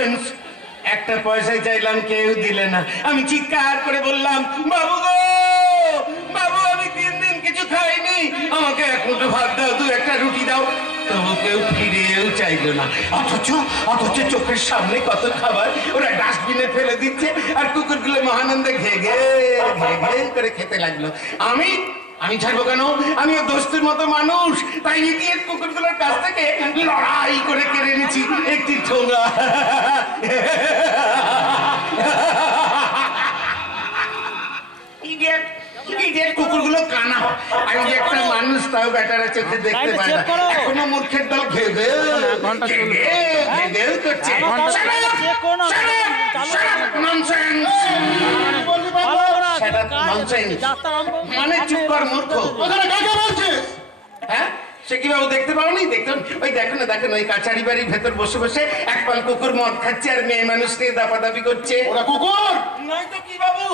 Nonsense. একটা পয়সাই চাইলাম, কেউ দিলে না। আমি চিৎকার করে বললাম, বাবু গো বাবু, আমি 3 দিন কিছু খাইনি, আমাকে এক মুঠো ভাত দাও, দু একটা রুটি দাও। তবু কেউ ফিরেও চাইলো না। অথচ চোখের সামনে কত খাবার ওরা ডাস্টবিনে ফেলে দিচ্ছে, আর কুকুরগুলো মহানন্দে ঘে ঘে করে খেতে লাগলো। আমি ছাড়বো কেন? আমিও দোস্তের মতো মানুষ, তাই ইডিয়েট কুকুরগুলোর কাছ থেকে লড়াই করে কেড়ে নিচ্ছি একটি ঠোঙা। ইডিয়েট কুকুরগুলো কানা। আমি যে একটা মানুষ, তাও বেটারা চোখে দেখতে পায় না। এখনো মূর্খের দল ঘে ঘে করছে। মানে চুপ কর মূর্খ। হ্যাঁ, সে কি বাবু দেখতে পাওনি? দেখুন, ওই দেখুন না, দেখুন ওই কাছারি বাড়ির ভেতর বসে বসে এক পাল কুকুর মদ খাচ্ছে আর মেয়ে মানুষ নিয়ে দাপাদাপি করছে। ওরা কুকুর নয় তো কি বাবু?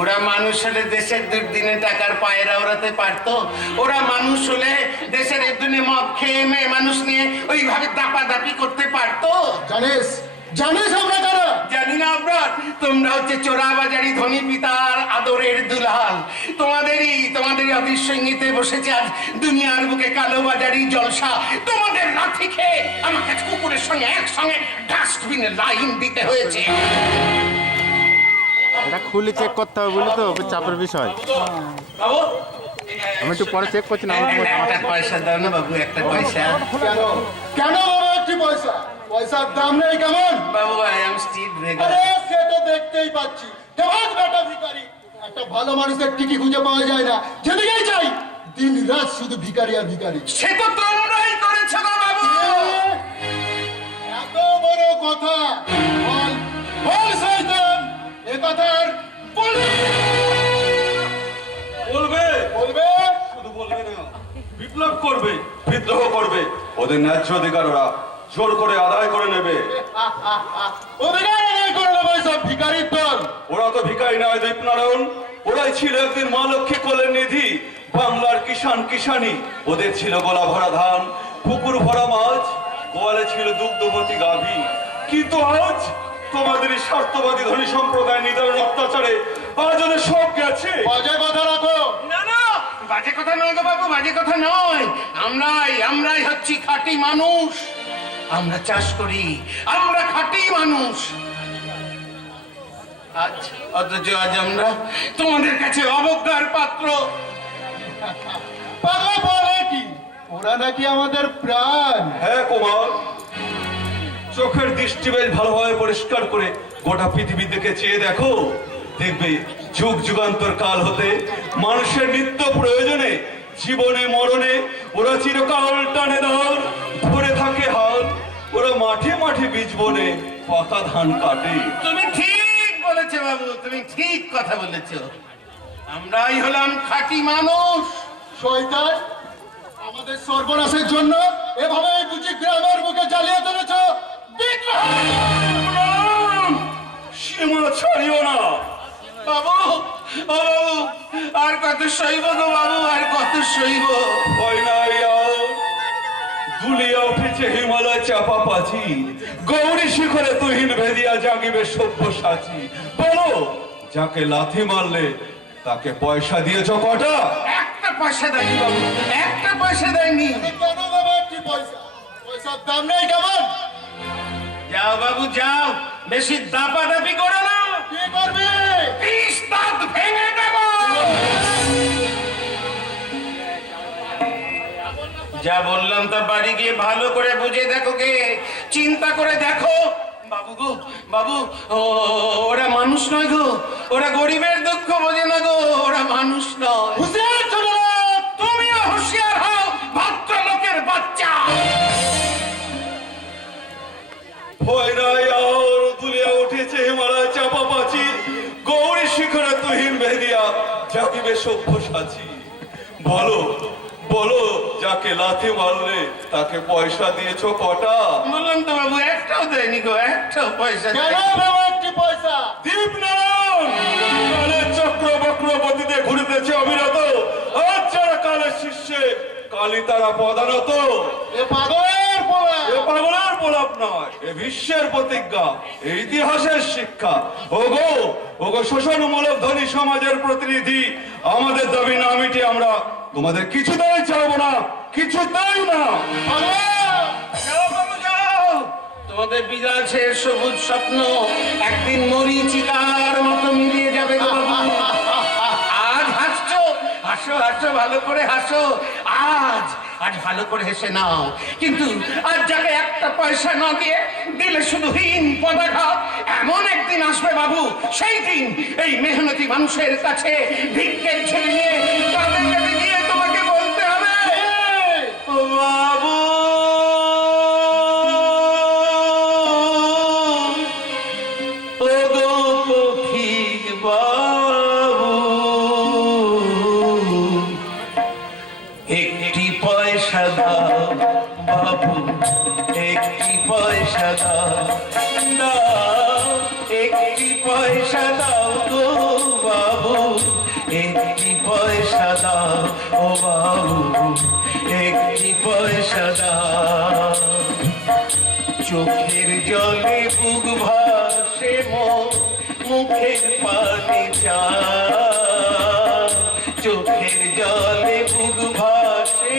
ওরা মানুষ হলে দেশের দুর্দিনে টাকার পায়রা ওড়াতে পারতো। ওরা মানুষ হলে দেশের একদিনে মদ খেয়ে মেয়ে মানুষ নিয়ে ওইভাবে দাপাদাপি করতে পারতো। জানিস আমরা কারা? জানি না আমরা? তোমরা হচ্ছে চোরাবাজারি ধনী পিতার আদরের দুলাল। তোমাদেরই অধীর সঙ্গীতে বসেছে আজ দুনিয়ার বুকে কালো বাজারি জলসা। তোমাদের লাঠি খেয়ে আমাকে কুকুরের সঙ্গে একসঙ্গে ডাস্টবিনে লাইন দিতে হয়েছে। এটা খুলে চেক করতে হবে, বুঝলি তো, চাপের বিষয়। বাবু, আমি একটু পরে চেক করছি না। একটা পয়সা দাও না বাবু, একটা পয়সা। কেন বাবা একটি পয়সা? পয়সার দাম নেই কেমন? বাবু, আই এম স্ট্রিট বেগার। আরে সে তো দেখতেই পাচ্ছি, দেবাক বেটা ভিখারি। একটা ভালো মানুষের টিকি খুঁজে পাওয়া যায় না, যেদিকেই যাই দিন রাত শুধু ভিখারি আর ভিখারি। সে তো তোমরাই করেছো না বাবু। এত বড় কথা বল শয়তান, এ কথা আর বলবে শুধু বলবে না, বিপ্লব করবে, বিদ্রোহ করবে। ওদের ন্যায্য অধিকার ওরা জোর করে আদায় করে নেবে। অধিকার আদায় করে নেবে সব ভিখারির দল। ওরা তো ভিখারি নয় দীপনারায়ণ, ওরাই ছিল একদিন মা লক্ষ্মী কোলের নিধি, বাংলার কিষানি। ওদের ছিল গলা ভরা ধান, পুকুর ভরা মাছ, গোয়ালে ছিল দুগ্ধবতী গাভী। কিন্তু আজ তোমাদের এই স্বার্থবাদী ধনী সম্প্রদায় নিধন অত্যাচারে আজ ওদের সব গেছে। বাজে কথা রাখো। না, বাজে কথা নয় গো বাবু, বাজে কথা নয়। আমরাই হচ্ছি খাঁটি মানুষ। আমরা চাষ করি, আমরা খাঁটি মানুষ। অথচ আজ আমরা তোমাদের কাছে অবজ্ঞার পাত্র। পাগলা বলে কি? ওরা নাকি আমাদের প্রাণ। হ্যাঁ কুমার, চোখের দৃষ্টি বেশ ভালোভাবে পরিষ্কার করে গোটা পৃথিবী দিকে চেয়ে দেখো, দেখবে যুগ যুগান্তর কাল হতে মানুষের নিত্য প্রয়োজনে জীবনে মরণে ওরা চিরকাল টানে ধান, ধরে থাকে হাল। ওরা মাঠে মাঠে বীজ বনে পাকা ধান কাটে। তুমি ঠিক বলেছো বাবু, তুমি ঠিক কথা বলেছো। আমরাই হলাম খাঁটি মানুষ। শয়তান, আমাদের সর্বনাশের জন্য এভাবে বুঝি গ্রামের বুকে জ্বালিয়ে তুলেছ। সীমা ছাড়িও না বাবু, ও বাবু, আর কত সইব গো বাবু, আর কত সইব? ভয় নাই আর। দুলিয়া উঠেছে হিমালয় চাপা পাচি, গৌরী শিখরে তুহিন ভেদিয়া জাগিবে সভ্য সাচি। বলো, যাকে লাথি মারলে তাকে পয়সা দিয়েছ কটা? একটা পয়সা দেয়নি বাবু, একটা পয়সা দেয়নি। কেন বাবা একটি পয়সা? পয়সার দাম নেই কেমন? যাও বাবু যাও, বেশি দাপাদাপি করো না। কি করবি? 30 দাঁত ভেঙে দেব। যা বললাম তা বাড়ি গিয়ে ভালো করে বুঝে দেখো, কে চিন্তা করে দেখো। বাবু গো বাবু, ওরা মানুষ নয় গো, ওরা গরিবের দুঃখ বোঝে না গো, ওরা মানুষ নয়। হুঁশিয়ার ছোট লোক, তুমিও হুঁশিয়ার হও, ভদ্রলোকের বাচ্চা। ভয় নাই আর। দুলিয়া উঠেছে হিমালয় চাপা পাচি, গৌরী শিখরে তুহিন ভেদিয়া জাগিবে সভ্য সাচি। বলো, বলো, যাকে লাথি মারলে তাকে পয়সা দিয়েছ কটা? বললাম তো বাবু, একটাও দেয়নি গো, একটাও পয়সা কেন দেয়নি। বাবা একটি পয়সা? দীপনারায়ণ, কালের চক্র বক্রবতীতে ঘুরিতেছে অবিরত। আজ যারা কালের শিষ্যে কালী তারা পদানত। এ পাগলের পোলা। এ প্রলাপ নয়, এ বিশ্বের প্রতিজ্ঞা, এ ইতিহাসের শিক্ষা। ওগো ওগো শোষণমূলক ধনী সমাজের প্রতিনিধি, আমাদের দাবি না মিটিয়ে আমরা তোমাদের কিছুতেই চাইবো না, কিছুতেই না। যাও বাবু, যাও। তোমাদের বিরাজের সবুজ স্বপ্ন একদিন মরীচিকার মতো মিলিয়ে যাবে গো বাবু। আজ হাসছো, হাসো হাসো, ভালো করে হাসো। আজ ভালো করে হেসে নাও, কিন্তু আজ যাকে একটা পয়সা না দিয়ে দিলে শুধু হীন পদাঘাত, এমন একদিন আসবে বাবু, সেই দিন এই মেহনতি মানুষের কাছে ভিক্ষের ঝুলি নিয়ে কাঁধে কাঁধে গিয়ে তোমাকে বলতে হবে, ও বাবু, ও গো পথিক বাবু, একটি পয়সা দাও বাবু, একটি পয়সা দাও, দাও একটি পয়সা দাও গো বাবু, একটি পয়সা দাও ও বাবু, একটি পয়সা দাও। চোখের জলে বুক ভাসে মুখের পানি চা, চোখের জলে বুক ভাসে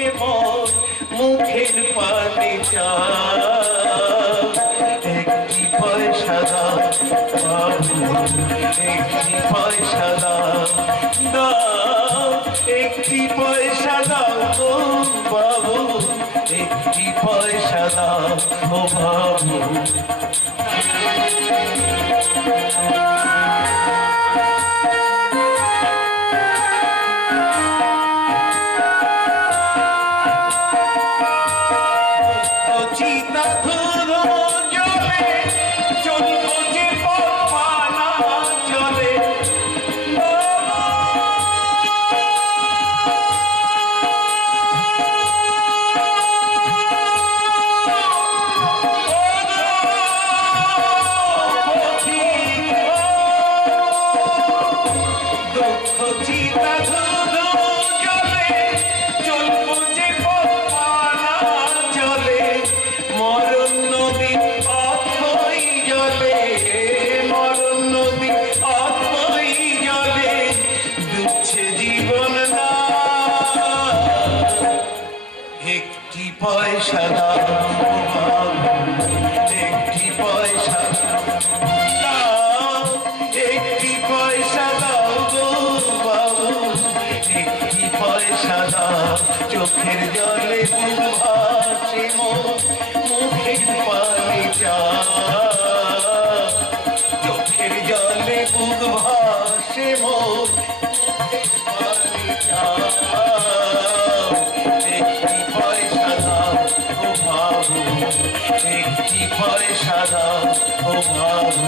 মুখের পানি চা। একটি পয়সা দাও বাবু, একটি পয়সা দাও, দাও একটি পয়সা দাও গো বাবু, একটি পয়সা দাও ও বাবু। চিতা ধুলো জলে চলবো যে পানা চলে, চিতা ধুলো জলে চলবো যে পানা চলে, মরণ নদী অথই জলে, মরণ নদী অথই জলে ডুবছে জীবন না। একটি পয়সা দাও বাবু, একটি পয়সা দাও, একটি পয়সা দাও গো বাবু, একটি পয়সা দাও। চোখের জলে বুক ভাসে মুখের পানি চা, চোখের জলে বুক ভাসে মুখের পানি চা। একটি পয়সা দাও ও বাবু, একটি পয়সা দাও ও বাবু,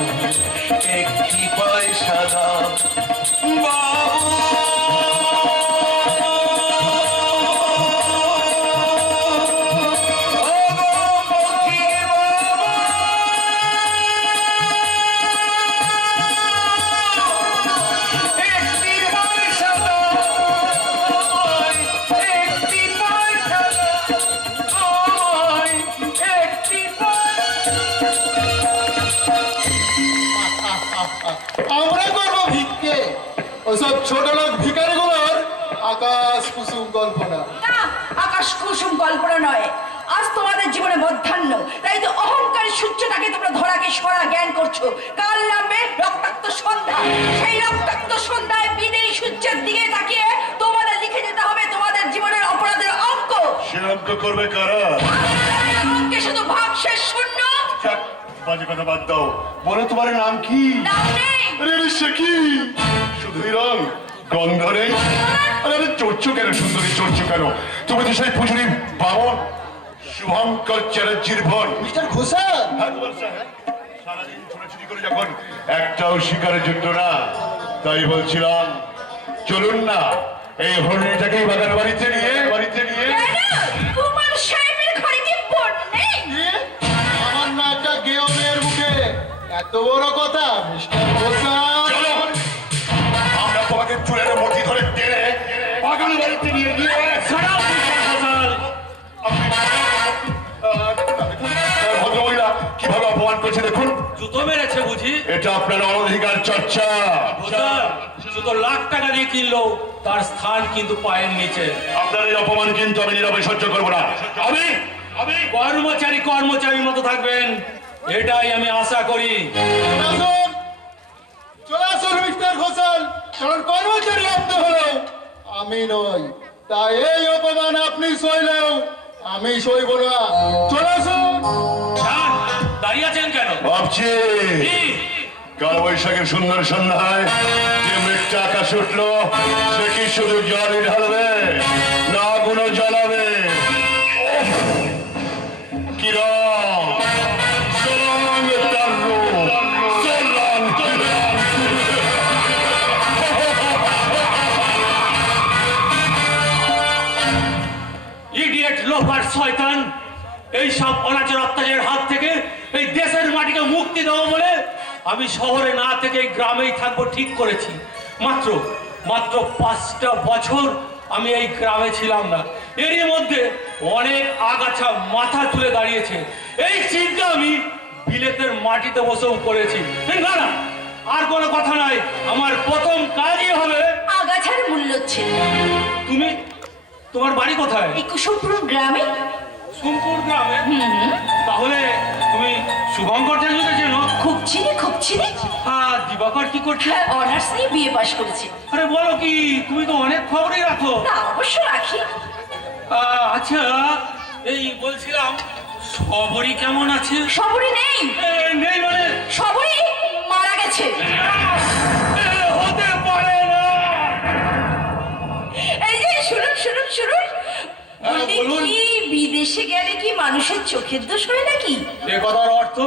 একটি পয়সা দাও বাবু। আমরা করবো ভিক্ষে, ওসব ছোট লোক ভিখারিগুলোর আকাশ কুসুম কল্পনা। না, আকাশ কুসুম কল্পনা নয়। আজ তোমাদের জীবনে মধ্যাহ্ন, তাই তো অহংকারী সূর্যটাকে তোমরা ধরাকে সরা জ্ঞান করছো। কাল নামবে রক্তাক্ত সন্ধ্যা, সেই রক্তাক্ত সন্ধ্যায় বিদেয়ী সূর্যের দিকে তাকিয়ে তোমাদের লিখে যেতে হবে তোমাদের জীবনের অপরাধের অঙ্ক। সে অঙ্ক করবে কারা? অঙ্কে শুধু ভাগ শেষ শূন্য। যাক, বাজে কথা বাদ দাও, বলো তোমার নাম কি? নাম নেই। আরে আরে, সে কি শুধুই রং গন্ধ নেই? আরে আরে, চড়ছো কেন সুন্দরী, চড়ছো কেন? তুমি তো সেই পুজুরি বামন শুভঙ্কর চ্যাটার্জির বোন। মিস্টার ঘোষাল, হ্যাঁ, তোমার সাহেব। সারাদিন ছোটাছুটি করে যখন একটাও শিকারের জন্য না, তাই বলছিলাম চলুন না এই হরিণীটাকে বাগান বাড়িতে নিয়ে কুমার সাহেবের ঘরে কি বোন নেই? আমার না একটা গেও মেয়ের মুখে এত বড় কথা। মিস্টার ঘোষাল, চলো, আমরা তোমাকে চুলের মুঠি ধরে টেনে বাগান বাড়িতে নিয়ে গিয়ে ভদ্রমহিলা কিভাবে অপমান করছে দেখুন। জুতো মেরেছে বুঝি? এটা আপনার অনধিকার চর্চা। স্যার, জুতো লাখ টাকা দিয়ে কিনলো, তার স্থান কিন্তু পায়ের নিচে। আপনার এই অপমান কিন্তু আমি নীরবে সহ্য করবো না। আমি কর্মচারী কর্মচারীর মতো থাকবেন, এটাই আমি আশা করি। চলে আসুন মিস্টার ঘোষাল, কারণ কর্মচারী আপনি হলো, আমি নই। তাই এই অপমান আপনি সইলেও আমি সইব না। চলে আসুন। যান, দাঁড়িয়ে আছেন কেন? ভাবছি কি? কাল বৈশাখের সুন্দর সন্ধ্যায় যে মেঘটা আকাশ উঠলো, সে কি শুধু জলই ঢালবে না আগুনও জ্বালাবে? কি রং, সোলাং তার রূপ, সোলাং তার রূপ। ইডিয়েট, লোফার, শয়তান! এই সব অনাচার অত্যাচারের হাত থেকে এই দেশের মাটিকে মুক্তি দেবো বলে আমি শহরে না থেকে এই গ্রামেই থাকবো ঠিক করেছি। মাত্র 5টা বছর আমি এই গ্রামে ছিলাম না, এরই মধ্যে অনেক আগাছা মাথা তুলে দাঁড়িয়েছে। এই চিন্তা আমি বিলেতের মাটিতে বসেও করেছি। না না, আর কোনো কথা নাই, আমার প্রথম কাজই হবে। আগাছার মূল্য ছিল। তোমার বাড়ি কোথায়? এই কুসুমপুর গ্রামে। সোমপুর গ্রামে? তাহলে তুমি শুভঙ্কর চ্যাটার্জিকে চেনো? খুব চিনি, খুব চিনি। হ্যাঁ, দিবাকর কি করছে? অনার্স নিয়ে বিয়ে পাশ করেছে। আরে বলো কি, তুমি তো অনেক খবরই রাখো। তা অবশ্য রাখি। আচ্ছা, এই বলছিলাম সবরি কেমন আছে? সবরই নেই। নেই মানে? সবরই মারা গেছে। হতে পারে না। এই যে শুনুন শুনুন শুনুন, বলি বলুন। কি বিদেশে গেলে কি মানুষের চোখের দোষ হয় নাকি? এ কথার অর্থ?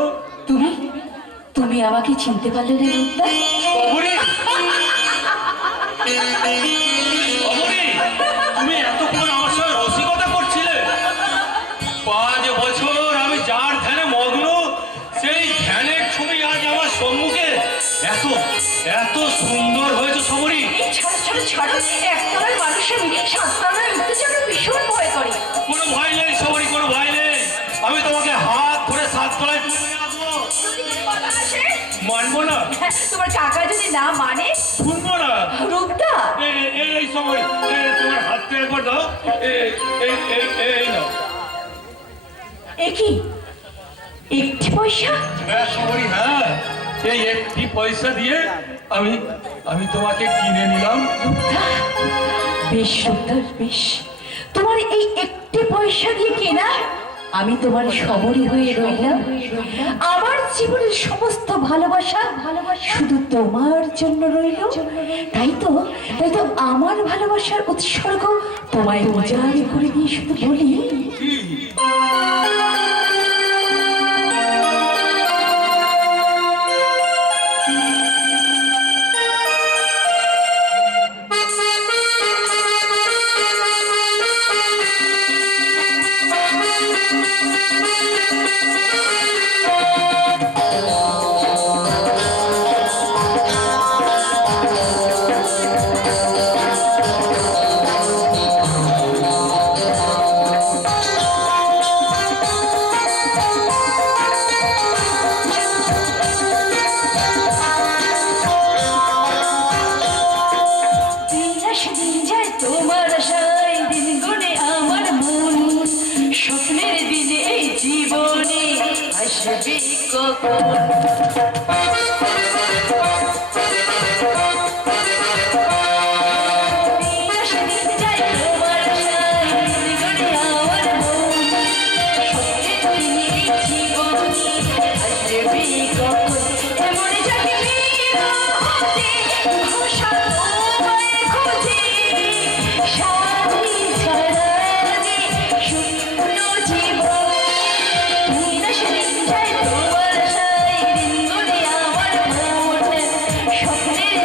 তুমি তুমি আমাকে চিনতে পারলে না রূপদা? সবরি, সবরি, তুমি এতক্ষণ আমার সঙ্গে রসিকতা করছিলে? 5 বছর আমি যার ধ্যানে মগ্ন, সেই ধ্যানের ছবি আজ আমার সম্মুখে এত এত সুন্দর হয়েছে। সবরি, এই ছাড়ো ছাড়ো ছাড়ো, একতলার মানুষ আমি, 7তলায় উঠতে যেন ভীষণ ভয় করে। কোনো ভয় নেই সবরি, কোনো ভয় নেই। আমি তোমাকে হাত ধরে 7 তলায় তুলে নিয়ে আসবো। যদি কোনো কথা আসে, মানবো না, তোমার কাকা যদি না মানে? শুনবো না। রূপদা, এই সময় তোমার হাতটা একবার দাও। এই নাও। এ কি একটি পয়সা? হ্যাঁ সবরি, হ্যাঁ, এই একটি পয়সা দিয়ে আমি তোমাকে কিনে নিলাম। বেশ রূপদার, বেশ। তোমার এই একটি পয়সা দিয়ে কেনা আমি তোমার সবরই হয়ে রইলাম। আমার জীবনের সমস্ত ভালোবাসা শুধু তোমার জন্য রইল। তাই তো আমার ভালোবাসার উৎসর্গ তোমায় উজাড় করে দিয়ে শুধু বলি, আসবে কখন? স্বপ্নের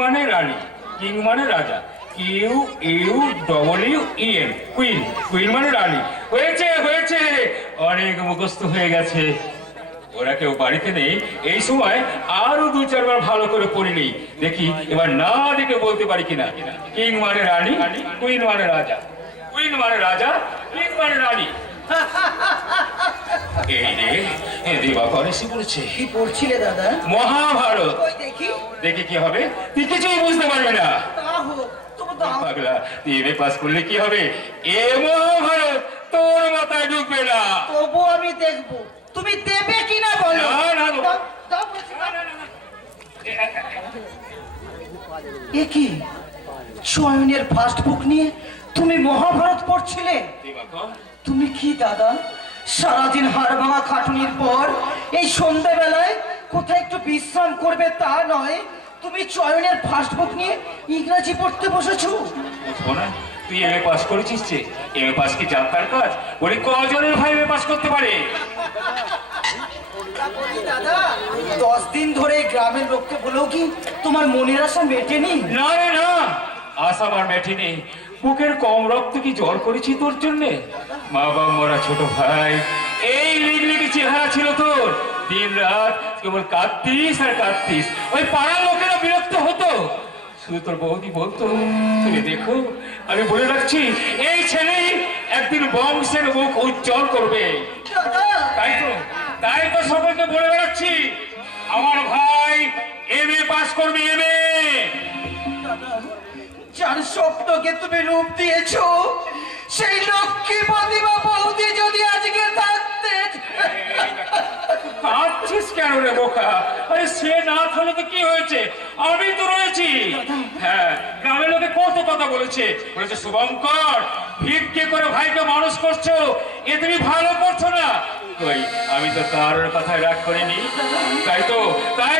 মানে রানী, কিং মানে রাজা, Q U double U E N, queen. Queen মানে রানী। হয়েছে হয়েছে, অনেক মুখস্থ হয়ে গেছে। ওরা কেউ বাড়িতে নেই এই সময়, আরো 2-4 বার ভালো করে পড়ি নেই। দেখি এবার না দেখে বলতে পারি কিনা। কিং মানে রানী, কুইন মানে রাজা, কুইন মানে রাজা, কিং মানে রানী। এই রে দিবাকর এসে পড়েছে। কি পড়ছিলে দাদা? মহাভারত। ওই দেখি। দেখে কি হবে? তুই কিছুই বুঝতে পারবি না। তা হোক, তবু তো পাগলা, তুই এমএ পাস করলে কি হবে? এ মহাভারত তোর মাথায় ঢুকবে না। তবু আমি দেখবো তুমি দেবে কিনা বলো। না, না, না। দাও বলছি, দাও। এ কি চয়নের ফার্স্ট বুক নিয়ে তুমি মহাভারত পড়ছিলে? দিবাকর, তুমি কি দাদা সারাদিন হাড় ভাঙা খাটুনির পর এই সন্ধ্যাবেলায় কোথায় একটু বিশ্রাম করবে তা নয়, তুমি চয়নের ফার্স্ট বুক নিয়ে ইংরাজি পড়তে বসেছো? বুঝবো না? তুই এমএ পাস করেছিস যে, এমএ পাস কি যাত্রার কাজ? বলি কজনের ভাই এমএ পাস করতে পারে? দাদা 10 দিন ধরে গ্রামের লোককে বলেও কি তোমার মনের আশা মেটেনি? না রে না, আশা আমার মেটেনি। বুকের কম রক্ত কি জল করেছি তোর জন্যে? মা বাবা মরা ছোট ভাই, এই লিগলিগি চেহারা ছিল তোর। দিন রাত কেবল কাঁদতিস আর কাঁদতিস। ওই পাড়ার লোকেরা বিরক্ত হতো। শুধু তোর বৌদি বলতো, তুমি দেখো আমি বলে রাখছি, এই ছেলেই একদিন বংশের মুখ উজ্জ্বল করবে। তাই তো সকলকে বলে বেড়াচ্ছি, আমার ভাই এমএ পাস করবে, এমএ। যার স্বপ্নকে তুমি রূপ দিয়েছো, সেই লক্ষ্মী প্রতিমা বৌদি যদি আজকে থাকতে। কাঁদছিস কেন রে বোকা? আরে সে না থাকলে তো কি হয়েছে, আমি তো রয়েছি। হ্যাঁ, গ্রামের লোকে কত কথা বলেছে। শুভঙ্কর ভিক্ষে করে ভাইকে মানুষ করছো, এ তুমি ভালো করছো না। কই, আমি তো তার কথায় রাগ করিনি। তাই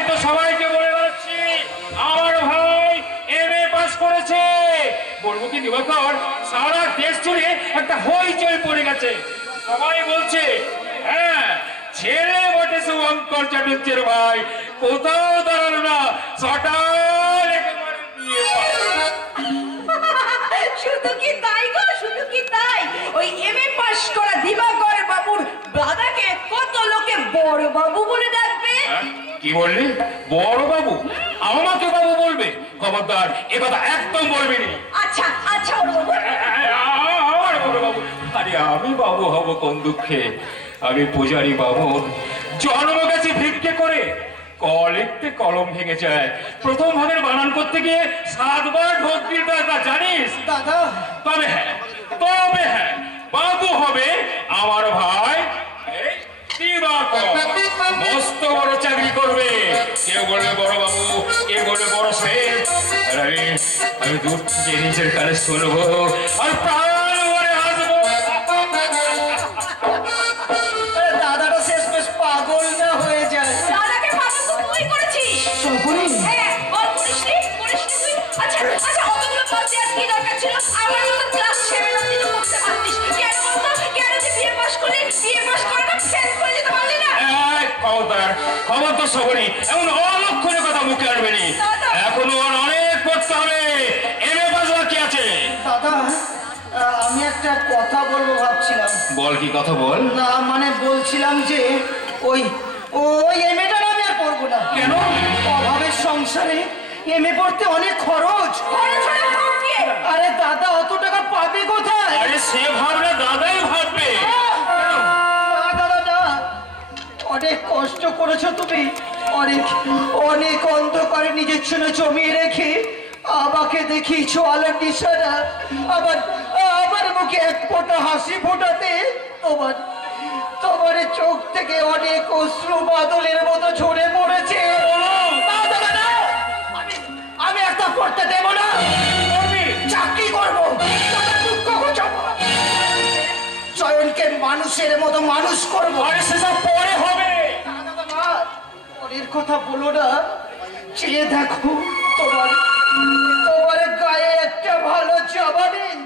তো সবাইকে বলে বেড়াচ্ছি, আমার ভাই এমএ পাস করেছে। বলবো কি দিবাকর, সারা দেশ জুড়ে একটা হইচই পড়ে গেছে। সবাই বলছে, হ্যাঁ ছেলে বটে শুভঙ্কর চাটুর্যের ভাই, কোথাও দাঁড়ালো না, সটাল একেবারে বিয়ে পাস। শুধু কি তাই গো, শুধু কি তাই? ওই এমএ পাস করা দিবাকর বাবুর দাদাকে কত লোকে বড় বাবু বলে ডাকবে। কি বললি? বড় বাবু? আমাকে বাবু বলবে? খবরদার, এ কথা একদম বলবি না। আচ্ছা আচ্ছা বড় বাবু। আমার বড় বাবু? আরে আমি বাবু হব কোন দুঃখে? আমি পূজারি বাবু, জন্ম গেছি ভিক্ষে করে। ক লিখতে কলম ভেঙে যায়, প্রথম ভাগের বানান করতে গিয়ে 7 বার ঢোক দিতে হয়, তা জানিস? দাদা তবে হ্যাঁ, বাবু হবে আমার ভাই এই দিবাকর। মস্ত বড় চাকরি করবে। কেউ বলবে বড় বাবু, কেউ বলবে বড় শেঠ। আর আমি দূর থেকে নিজের কানে শুনবো আর প্রাণ ভরে হাসবো। দাদাটা শেষমেশ পাগল না হয়ে যায়। দাদাকে পাগল তো তুই করেছিস। সবুরি? হ্যাঁ, বল করিসনি তুই? আচ্ছা আচ্ছা, অতগুলো বাদ দেওয়ার কি দরকার ছিল? আমার মতো ক্লাস 7 অবধি তো পড়তে পারতিস। কেন বলতো? কেন তুই বিয়ে পাস করলি? বিয়ে পাস করাটা ফেল করে যেতে পারলি না? খবর তো সবরই, এমন অলক্ষণের কথা মুখে আনবে নি। এখনো অনেক পড়তে হবে। এমএ পাস বাকি আছে। দাদা আমি একটা কথা বলবো ভাবছিলাম। বল, কি কথা বল? না মানে বলছিলাম যে ওই ওই এমএটা আমি আর পড়বো না। কেন? অভাবের সংসারে এমএ পড়তে অনেক খরচ। আরে দাদা অত টাকা পাবে কোথায়? আরে সে ভাবনা দাদাই ভাববে। দাদা অনেক কষ্ট করেছো তুমি, অনেক অনেক অন্ধকারে নিজের জন্য জমিয়ে রেখে আমাকে দেখিয়েছো আলোর নিশানা। আমার মুখে এক ফোঁটা হাসি ফোটাতে তোমার চোখ থেকে অনেক অশ্রু বাদলের মতো ঝরে পড়েছে। আমি একটা পড়তে দেবো না। চাকরি করবো, দুঃখ ঘোচাবো, চয়নকে মানুষের মতো মানুষ করবো। আরে সেসব পরে হবে। পরের কথা বলো না, চেয়ে দেখো তোমার গায়ে একটা ভালো জামা নেই,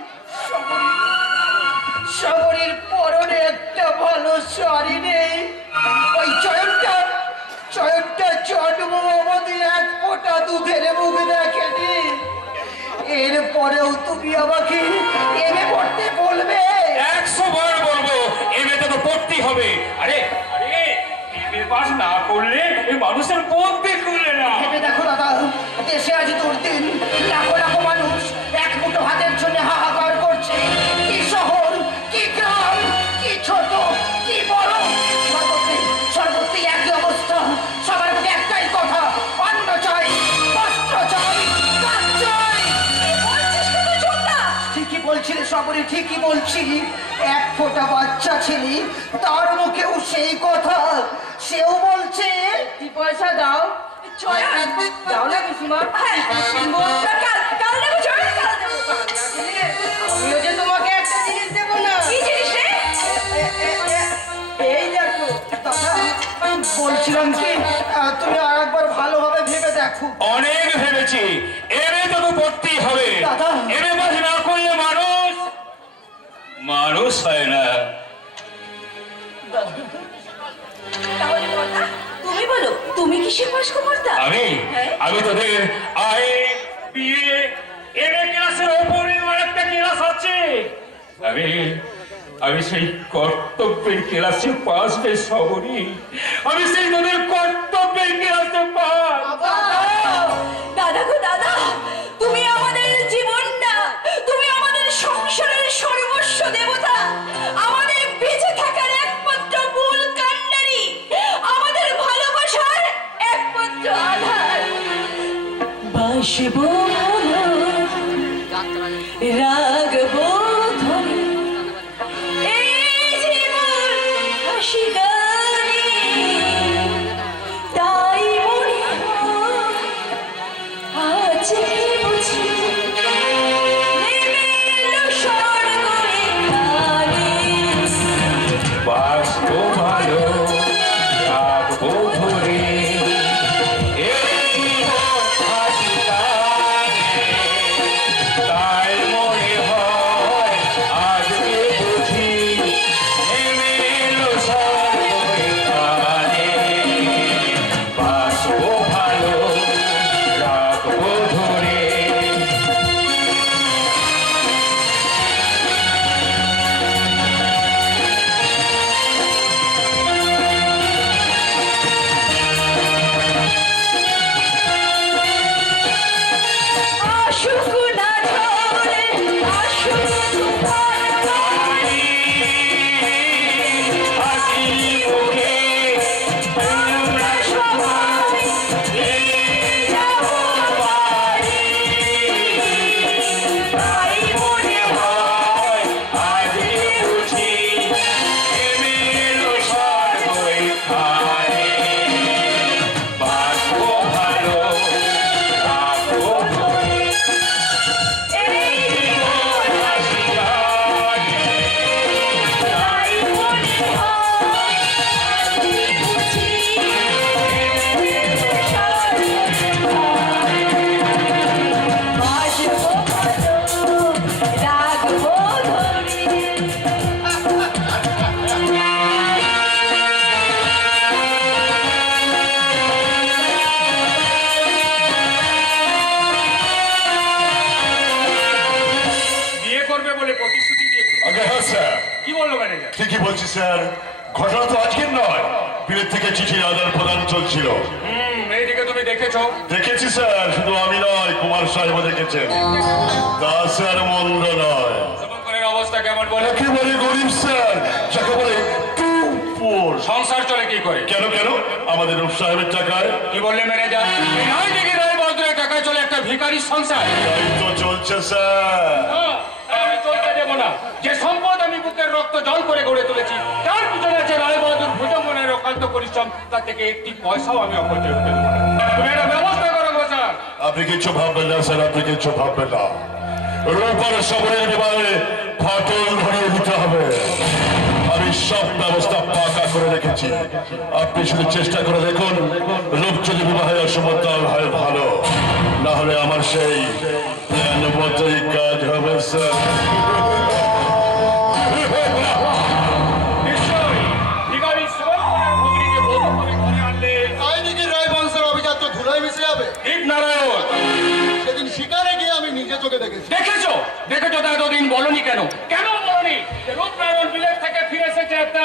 শবরীর পরনে একটা ভালো শাড়ি নেই। ওই চয়নটা জন্ম অবধি এক ফোঁটা দুধের মুখ দেখেনি, এরপরেও তুমি আমাকে এমএ পড়তে বলবে? 100 বার বলবো, এমএ তো পড়তেই হবে। আরে আরে এমএ পাস না করলে এই মানুষের বুদ্ধি খুলে না। ভেবে দেখো দাদা, দেশে আজ দুর্দিন, লাখো লাখো মানুষ এক মুঠো ভাতের জন্য হাহাকার করছে। কি শহর, কি গ্রাম, কি ছোট, কি বড়, সর্বত্রই একই অবস্থা। সবার মুখে একটাই কথা, অন্ন চাই, বস্ত্র চাই, কাজ চাই। ঠিকই বলছি রে সবরি, ঠিকই বলছি। এক ফোঁটা বাচ্চা ছেলে, তার মুখেও সেই কথা। সেও বলছে কি পয়সা দাও? দাও না পিসিমা। কাল দেবো, চল কাল দেবো। আমিও যে তোমাকে একটা জিনিস দেবো না। কি জিনিস রে? এই দেখো দাদা, বলছিলাম কি, তুমি আর একবার ভালোভাবে ভেবে দেখো। অনেক ভেবেছি, এমএ তো পড়তেই হবে। দাদা। এমএ পাস না করলে মানুষ মানুষ হয় না। তাহলে কথা তুমি বলো, তুমি কিসের বয়স্ক কর্তা? আমি তোদের আয়ে বিয়ে এমএ ক্লাসের ওপরে আরেকটা ক্লাস আছে। আমি সেই কর্তব্যের ক্লাসে পাস রে সবরি। আমি সেই তোদের কর্তব্যের ক্লাসে পাস। দাদা গো দাদা, তুমি আমাদের জীবনটা, তুমি আমাদের সংসারের সর্বস্ব দেবতা, আমাদের বেঁচে থাকার একমাত্র মূল কাণ্ডারি, আমাদের ভালোবাসার একমাত্র আধার। বাসবো ভালো, রাগবো ধরে, এই জীবন হাসি গানে, তাই মনে হয় আজ বুঝি নেমে এলো স্বর্গ এখানে। বাসবো ভালো, রাখবো ধরে, এই জীবন হাসি গানে, তাই মনে হয় আজকে বুঝি নেমে এলো স্বর্গ এখানে। বাসবো ভালো, রাখবো ধরে। আসুক না ঝরে, আসুক তুফান বয়ে, হাসি মুখে আমরা সবাই এগিয়ে যাবো পারে। তাই মনে হয় আজকে বুঝি নেমে এলো স্বর্গ এখানে। বাসবো ভালো, রাখবো ধরে, এই জীবন হাসি গানে, তাই মনে হয় আজকে বুঝি নেমে এলো স্বর্গ এখানে। বাসবো ভালো, রাগবো ধরে। বিয়ে করবে বলে প্রতিশ্রুতি দিয়েছে। আগে হ্যাঁ স্যার, কি বললো ম্যানেজার? ঠিকই বলছি স্যার। ঘটনা তো আজকের নয়, বিলেত থেকে চিঠির আদান প্রদান চলছিল। এইদিকে তুমি দেখেছো? দেখেছি স্যার, শুধু আমি নয়, কুমার সাহেবও দেখেছেন। তা স্যার মন্দ নয়। শুভঙ্করের অবস্থা কেমন বলে? একেবারে গরিব স্যার, যাকে বলে টুপুর। সংসার চলে কি করে? কেন কেন আমাদের রূপ সাহেবের টাকায় কি বললে ম্যানেজার? এই নয় দেখি রায় বদ্রের টাকায় চলে একটা ভিখারির সংসার। তাই তো চলছে স্যার। আমি চলতে দেবো না। যে সম্পদ আমি বুকের রক্ত জল করে গড়ে তুলেছি, তার পিছনে আছে রায় বাহাদুর ভুজঙ্গনের অক্লান্ত পরিশ্রম, তার থেকে একটি পয়সাও আমি অপচয় করতে দেবো না। তুমি একটা ব্যবস্থা করো গো স্যার। আপনি কিছু ভাববেন না স্যার, আপনি কিছু ভাববেন না। রূপার শহরের বিবাহে ফাটল ধরিয়ে দিতে হবে। আমি সব ব্যবস্থা পাকা করে রেখেছি। আপনি শুধু চেষ্টা করে দেখুন, রূপ যদি বিবাহে অসম্মত হয় ভালো, না হলে আমার সেই প্ল্যান মতোই কাজ হবে স্যার। নিশ্চয়ই ভিখারি শুভঙ্করের ভগ্নীকে বধূ করে ঘরে আনলে তাই নাকি রায় বংশের অভিজাত্য ধুলোয় মিশে যাবে? ঠিক যে রূপনারায়ণ বিলেত থেকে ফিরে এসেছে একটা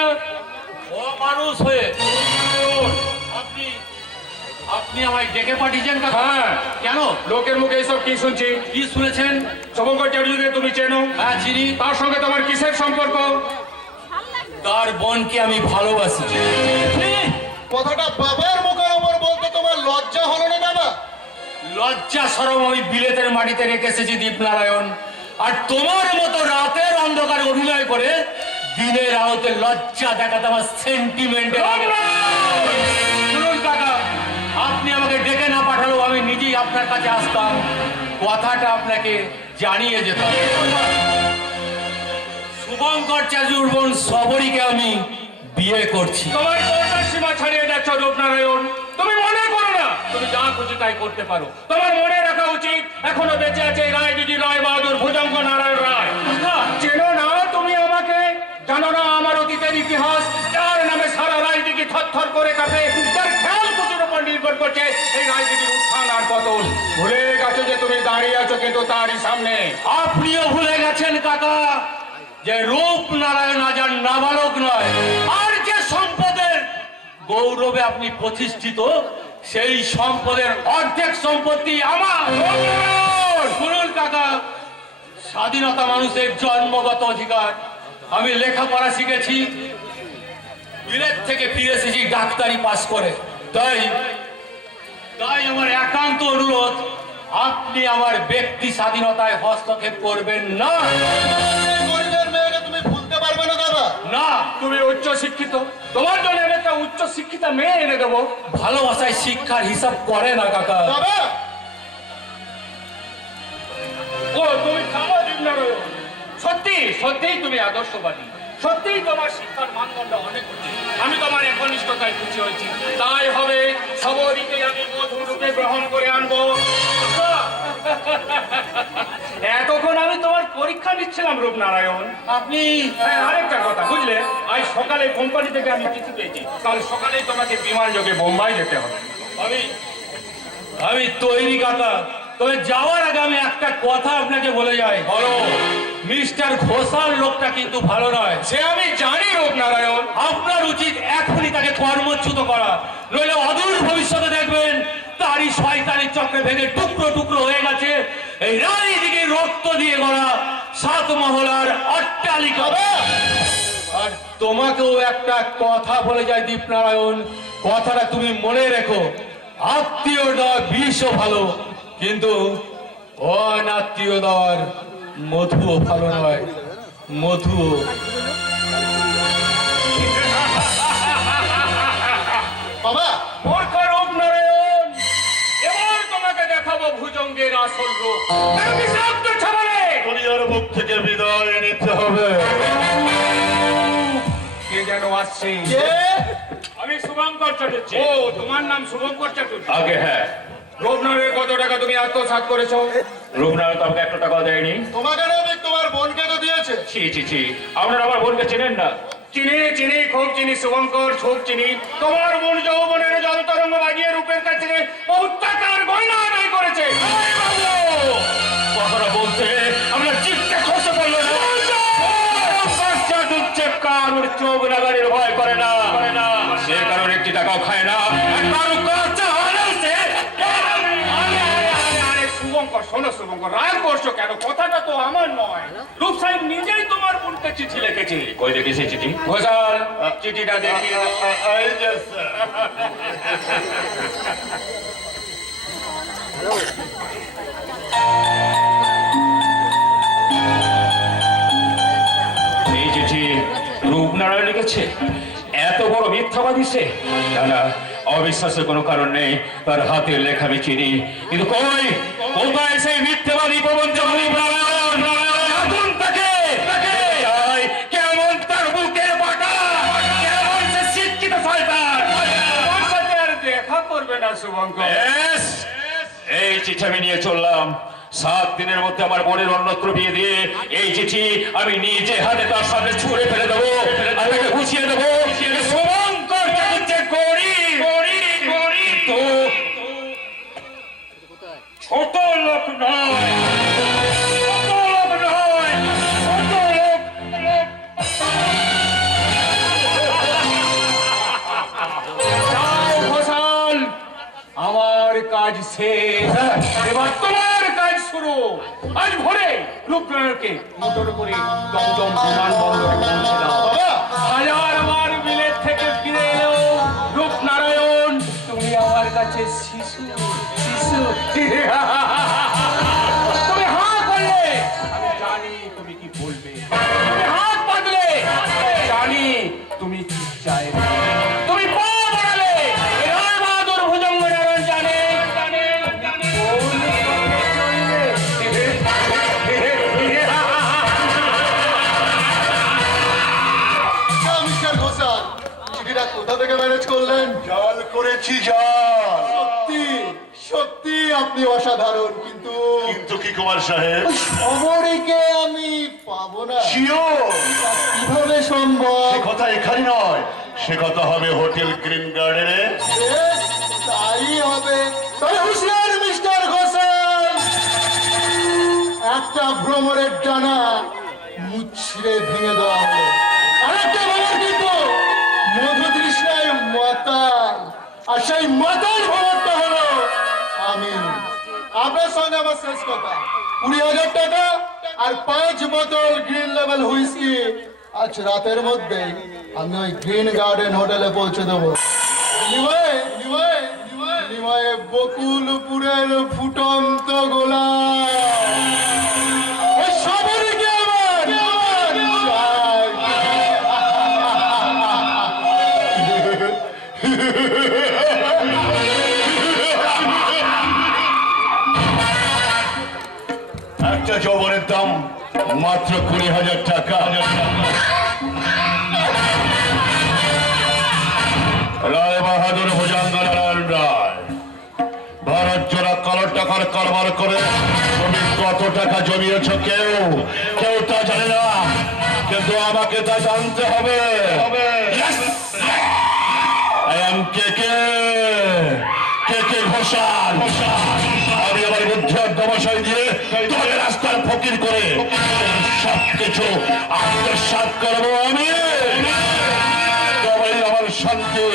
ও মানুষ হয়ে। আপনি আপনি আমায় ডেকে পাঠিয়েছেন কাকা? হ্যাঁ। কেন? লোকের মুখে এইসব কি শুনছি? কি শুনেছেন? শুভঙ্কর চ্যাটার্জিকে তুমি চেনো? হ্যাঁ চিনি। তার সঙ্গে তোমার কিসের সম্পর্ক? তার বোনকে আমি ভালোবাসি। কথাটা বাবার মুখের উপর বলতে তোমার লজ্জা হলো না বাবা? লজ্জা সরম আমি বিলেতের মাটিতে রেখে এসেছি দীপনারায়ণ, আর তোমার মতো রাতের অন্ধকারে অভিনয় করে দিনের আলোতে লজ্জা দেখাতে আমার সেন্টিমেন্টে। শুনুন কাকা, আপনি আমাকে ডেকে না পাঠালেও আমি নিজেই আপনার কাছে আসতাম, কথাটা আপনাকে জানিয়ে যেতাম। শুভঙ্কর চ্যাটার্জির বোন সবরীকে আমি বিয়ে করছি। তোমার কোনটা সীমা ছাড়িয়ে যাচ্ছ রূপনারায়ণ? তুমি মনে করো না তুমি যা খুশি তাই করতে পারো। তোমার মনে রাখা উচিত এখনো বেঁচে আছে রায়দিদি রায় বাহাদুর ভুজঙ্গ নারায়ণ রায়। চেনো না তুমি আমাকে? জানো না আমার অতীতের ইতিহাস? যার নামে সারা রাজনীতি থরথর করে কাঁপে, যার খেয়াল কুচুর উপর নির্ভর করছে এই রাজনীতির উত্থান আর পতন। ভুলে গেছো যে তুমি দাঁড়িয়ে আছো কিন্তু তারই সামনে। আপনিও ভুলে গেছেন কাকা যে রূপনারায়ণ আজার নাবালক নয়, আর যে সম্পদের গৌরবে আপনি প্রতিষ্ঠিত সেই সম্পদের অর্ধেক সম্পত্তি আমার। শুনুন কাকা, স্বাধীনতা মানুষের জন্মগত অধিকার। আমি লেখাপড়া শিখেছি, বিলেত থেকে ফিরে এসেছি ডাক্তারি পাস করে। তাই আমার একান্ত অনুরোধ, আপনি আমার ব্যক্তি স্বাধীনতায় হস্তক্ষেপ করবেন না। গরিবের মেয়েকে তুমি ভুলতে পারবে না দাদা? না, তুমি উচ্চ শিক্ষিত, তোমার জন্য আমি একটা উচ্চ শিক্ষিতা মেয়ে এনে দেবো। ভালোবাসায় শিক্ষার হিসাব করে না কাকা। বাবা ও তুমি থামো দীপনারায়ণ। সত্যি সত্যিই তুমি আদর্শবাদী, সত্যিই তোমার শিক্ষার মানদণ্ড অনেক উঁচু। আমি তোমার একনিষ্ঠতায় খুশি হয়েছি। তাই হবে সবরীকে আমি বধূ রূপে গ্রহণ করে আনবো। এতক্ষণ আমি তোমার পরীক্ষা নিচ্ছিলাম রূপনারায়ণ। আপনি হ্যাঁ, আরেকটা কথা বুঝলে, আজ সকালে কোম্পানি থেকে আমি চিঠি পেয়েছি, কাল সকালেই তোমাকে বিমান যোগে বোম্বাই যেতে হবে। আমি তৈরি কাকা, তবে যাওয়ার আগে আমি একটা কথা আপনাকে বলে যাই। বলো, মিস্টার ঘোষাল লোকটা কিন্তু ভালো নয়। সে আমি জানি রূপনারায়ণ। আপনার উচিত এখনই তাকে কর্মচ্যুত করা, নইলে অদূর ভবিষ্যতে দেখবেন তারই শয়তানি চক্রে ভেঙে টুকরো টুকরো হয়ে গেছে এই রানীদিকে রক্ত দিয়ে গড়া 7 মহলার অট্টালিকা। আর তোমাকেও একটা কথা বলে যায় দীপনারায়ণ, কথাটা তুমি মনে রেখো। আত্মীয় দেওয়া বিষও ভালো, কিন্তু অনাত্মীয় দেওয়ার মধুও ভালো নয়। মধুও বাবা মূর্খ রূপনারায়ণ, এবার তোমাকে দেখাবো ভুজঙ্গের আসল রূপ। বিষাক্ত ছাগলে দুনিয়ার মুখ থেকে বিদায় নিতে হবে। কে যেন আসছে। কে? আমি শুভঙ্কর চ্যাটার্জি। ও, তোমার নাম শুভঙ্কর চ্যাটার্জি? আগে হ্যাঁ, রূপনারায়ণ কত টাকা তুমি আত্মসাৎ করেছো? রূপনারায়ণ তো আমাকে 1 টাকাও দেয়নি। তোমাকে না দেখ, তোমার বোনকে তো দিয়েছে। ছি ছি ছি, আপনারা আমার বোনকে চেনেন না? চিনি চিনি, খুব চিনি শুভঙ্কর, খুব চিনি। তোমার বোন যৌবনের জল তরঙ্গ বাজিয়ে রূপের কাছে বহু টাকার গয়না আদায় করেছে। কথাটা বলতে আমরা চিৎকার খসে পড়লো না। কারোর চোখ লাগানোর ভয় করে না, সে কারোর 1 টাকাও খায় না। আর কারো কাছে হারাইছে। আরে শুভঙ্কর, শোনো শুভঙ্কর, রাগ করছো কেন? কথাটা তো আমার নয়। রূপ সাহেব নিজেই তোমার বোনকে চিঠি লিখেছে। কই দেখি সেই চিঠি? ঘোষাল, চিঠিটা দেখিয়ে দাও। এই যে স্যার। এই চিঠি রূপনারায়ণ লিখেছে? এত বড় মিথ্যাবাদী সে? না না, অবিশ্বাসের কোনো কারণ নেই। তার হাতের লেখা আমি চিনি, কিন্তু কোথায় সেই মিথ্যাবাদী প্রবঞ্চক রূপনারায়ণ? এখন তাকে চাই, কেমন তার বুকের বাটা, কেমন সে শিক্ষিত শয়তান। তোমার সাথে আর দেখা করবে না শুভঙ্কর। ব্যাস, এই চিঠি আমি নিয়ে চললাম। 7 দিনের মধ্যে আমার বোনের অন্যত্র বিয়ে দিয়ে এই চিঠি আমি নিজে হাতে তার সামনে ছুঁড়ে ফেলে দেবো, আর তাকে বুঝিয়ে দেবো শুভঙ্কর চ্যাটার্জি তো ছোট লোক নয়, ছোট লোক নয়, ছোট লোক শেষ। এবার তোমার কাজ শুরু। আজ ভোরে রূপনারায়ণকে মোটর করে দমদম বিমানবন্দরে পৌঁছে দাও। বাবা, হাজার বার বিলেত থেকে ফিরে এলো রূপনারায়ণ, তুমি আমার কাছে শিশু শিশু। তুমি হাঁ করলে আমি জানি তুমি কি বলবে, তুমি হাত বাঁধলে জানি তুমি কি চাইবে, তুমি পা বাড়ালে রায় বাহাদুর ভুজঙ্গ নারায়ণ জানে বললে মিস্টার ঘোষাল, চিঠিটা কোথা থেকে ম্যানেজ করলেন? জাল করেছি জাল। সত্যি সত্যি আপনি অসাধারণ, কিন্তু কিন্তু কি কুমার সাহেব? ওই শবরীকে আমি পাবো না, শিওর কিভাবে সম্ভব? সে কথা এখানে নয়, সে কথা হবে হোটেল গ্রিন গার্ডেনে। বেশ, তাই হবে। তবে হুঁশিয়ার মিস্টার ঘোষাল, একটা ভ্রমরের ডানা মুচড়ে ভেঙে দেওয়া হলো, আরেকটা ভ্রমর কিন্তু মধু তৃষ্ণায় মাতাল, আর সেই মাতাল ভ্রমরটা হলো আমি। আপনার সঙ্গে আমার শেষ কথা, 20,000 টাকা আর 5 বোতল গ্রিন লেভেল হুইস্কি আজ রাতের মধ্যে আমি ওই গ্রিন গার্ডেন হোটেলে পৌঁছে দেবো। বিনিময়ে বকুলপুরের ফুটন্ত গোলাপ ওই শবরীকে আমার একটা যৌবনের দাম মাত্র 20,000 টাকা। রায় বাহাদুর ভুজঙ্গ নারায়ণ রায়, ভারত জোড়া কালো টাকার কারবার করে তুমি কত টাকা জমিয়েছ কেউ তা জানে না, কিন্তু আমাকে তা জানতে হবে। Yes! I am কেকে ঘোষাল। আমি আমার বুদ্ধি অধ্যবসায় দিয়ে তোমাকে রাস্তার ফকির করে সবকিছু আত্মসাৎ করবো আমি। তবেই আমার শান্তি,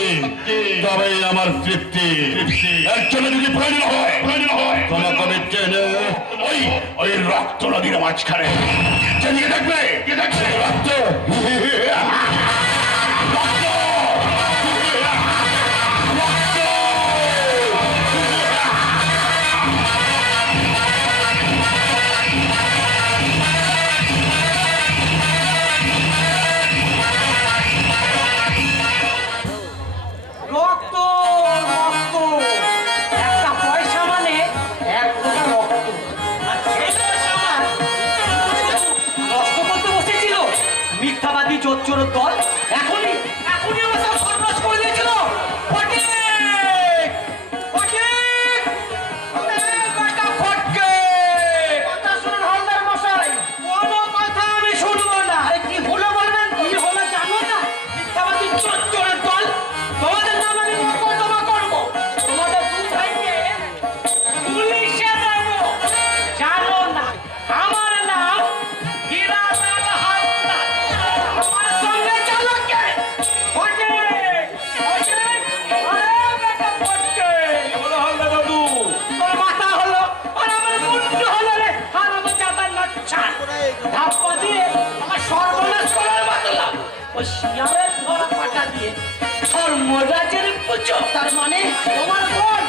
তবেই আমার তৃপ্তি। এর জন্য যদি প্রয়োজন হয় তোমাকে আমি টেনে ওই রক্ত নদীর মাঝখানে চেনিয়ে দেখবে রক্ত রক্ত রক্ত, একটা পয়সা মানে এক ফোঁটা রক্ত, আর সেই পয়সা আমার নষ্ট করতে বসেছিল মিথ্যাবাদী চোর দল। এখনই এখনই আমার সব সর্বনাশ করে দিয়েছিল। ফটিক! ফটিক! এই বেটা ফটকে! কথা শুনুন হালদার মশাই, কোনো কথা আমি শুনবো না। আরে কি হলো বলবেন? কি হলো জানো না? মিথ্যাবাদী চোরের দল, তোমাদের নাম আমি মোকদ্দমা করবো, তোমাদের দু ভাইকে পুলিশে দেবো। জানো না আমার নাম হীরালাল হালদার। আমার সঙ্গে চলো কে? ফটিক! ফটিক! আরে বেটা ফটকে! বলো হালদার দাদু। তোর মাথা হলো আর আমার মুন্ডু হলো রে, আর আমার চাঁদার লচ্ছা ধাপ্পা দিয়ে আমার সর্বনাশ করার বদলাম ওই শিয়ালের ধরা পাটা দিয়ে ধর্মরাজের পুজো। তার মানে তোমার বোন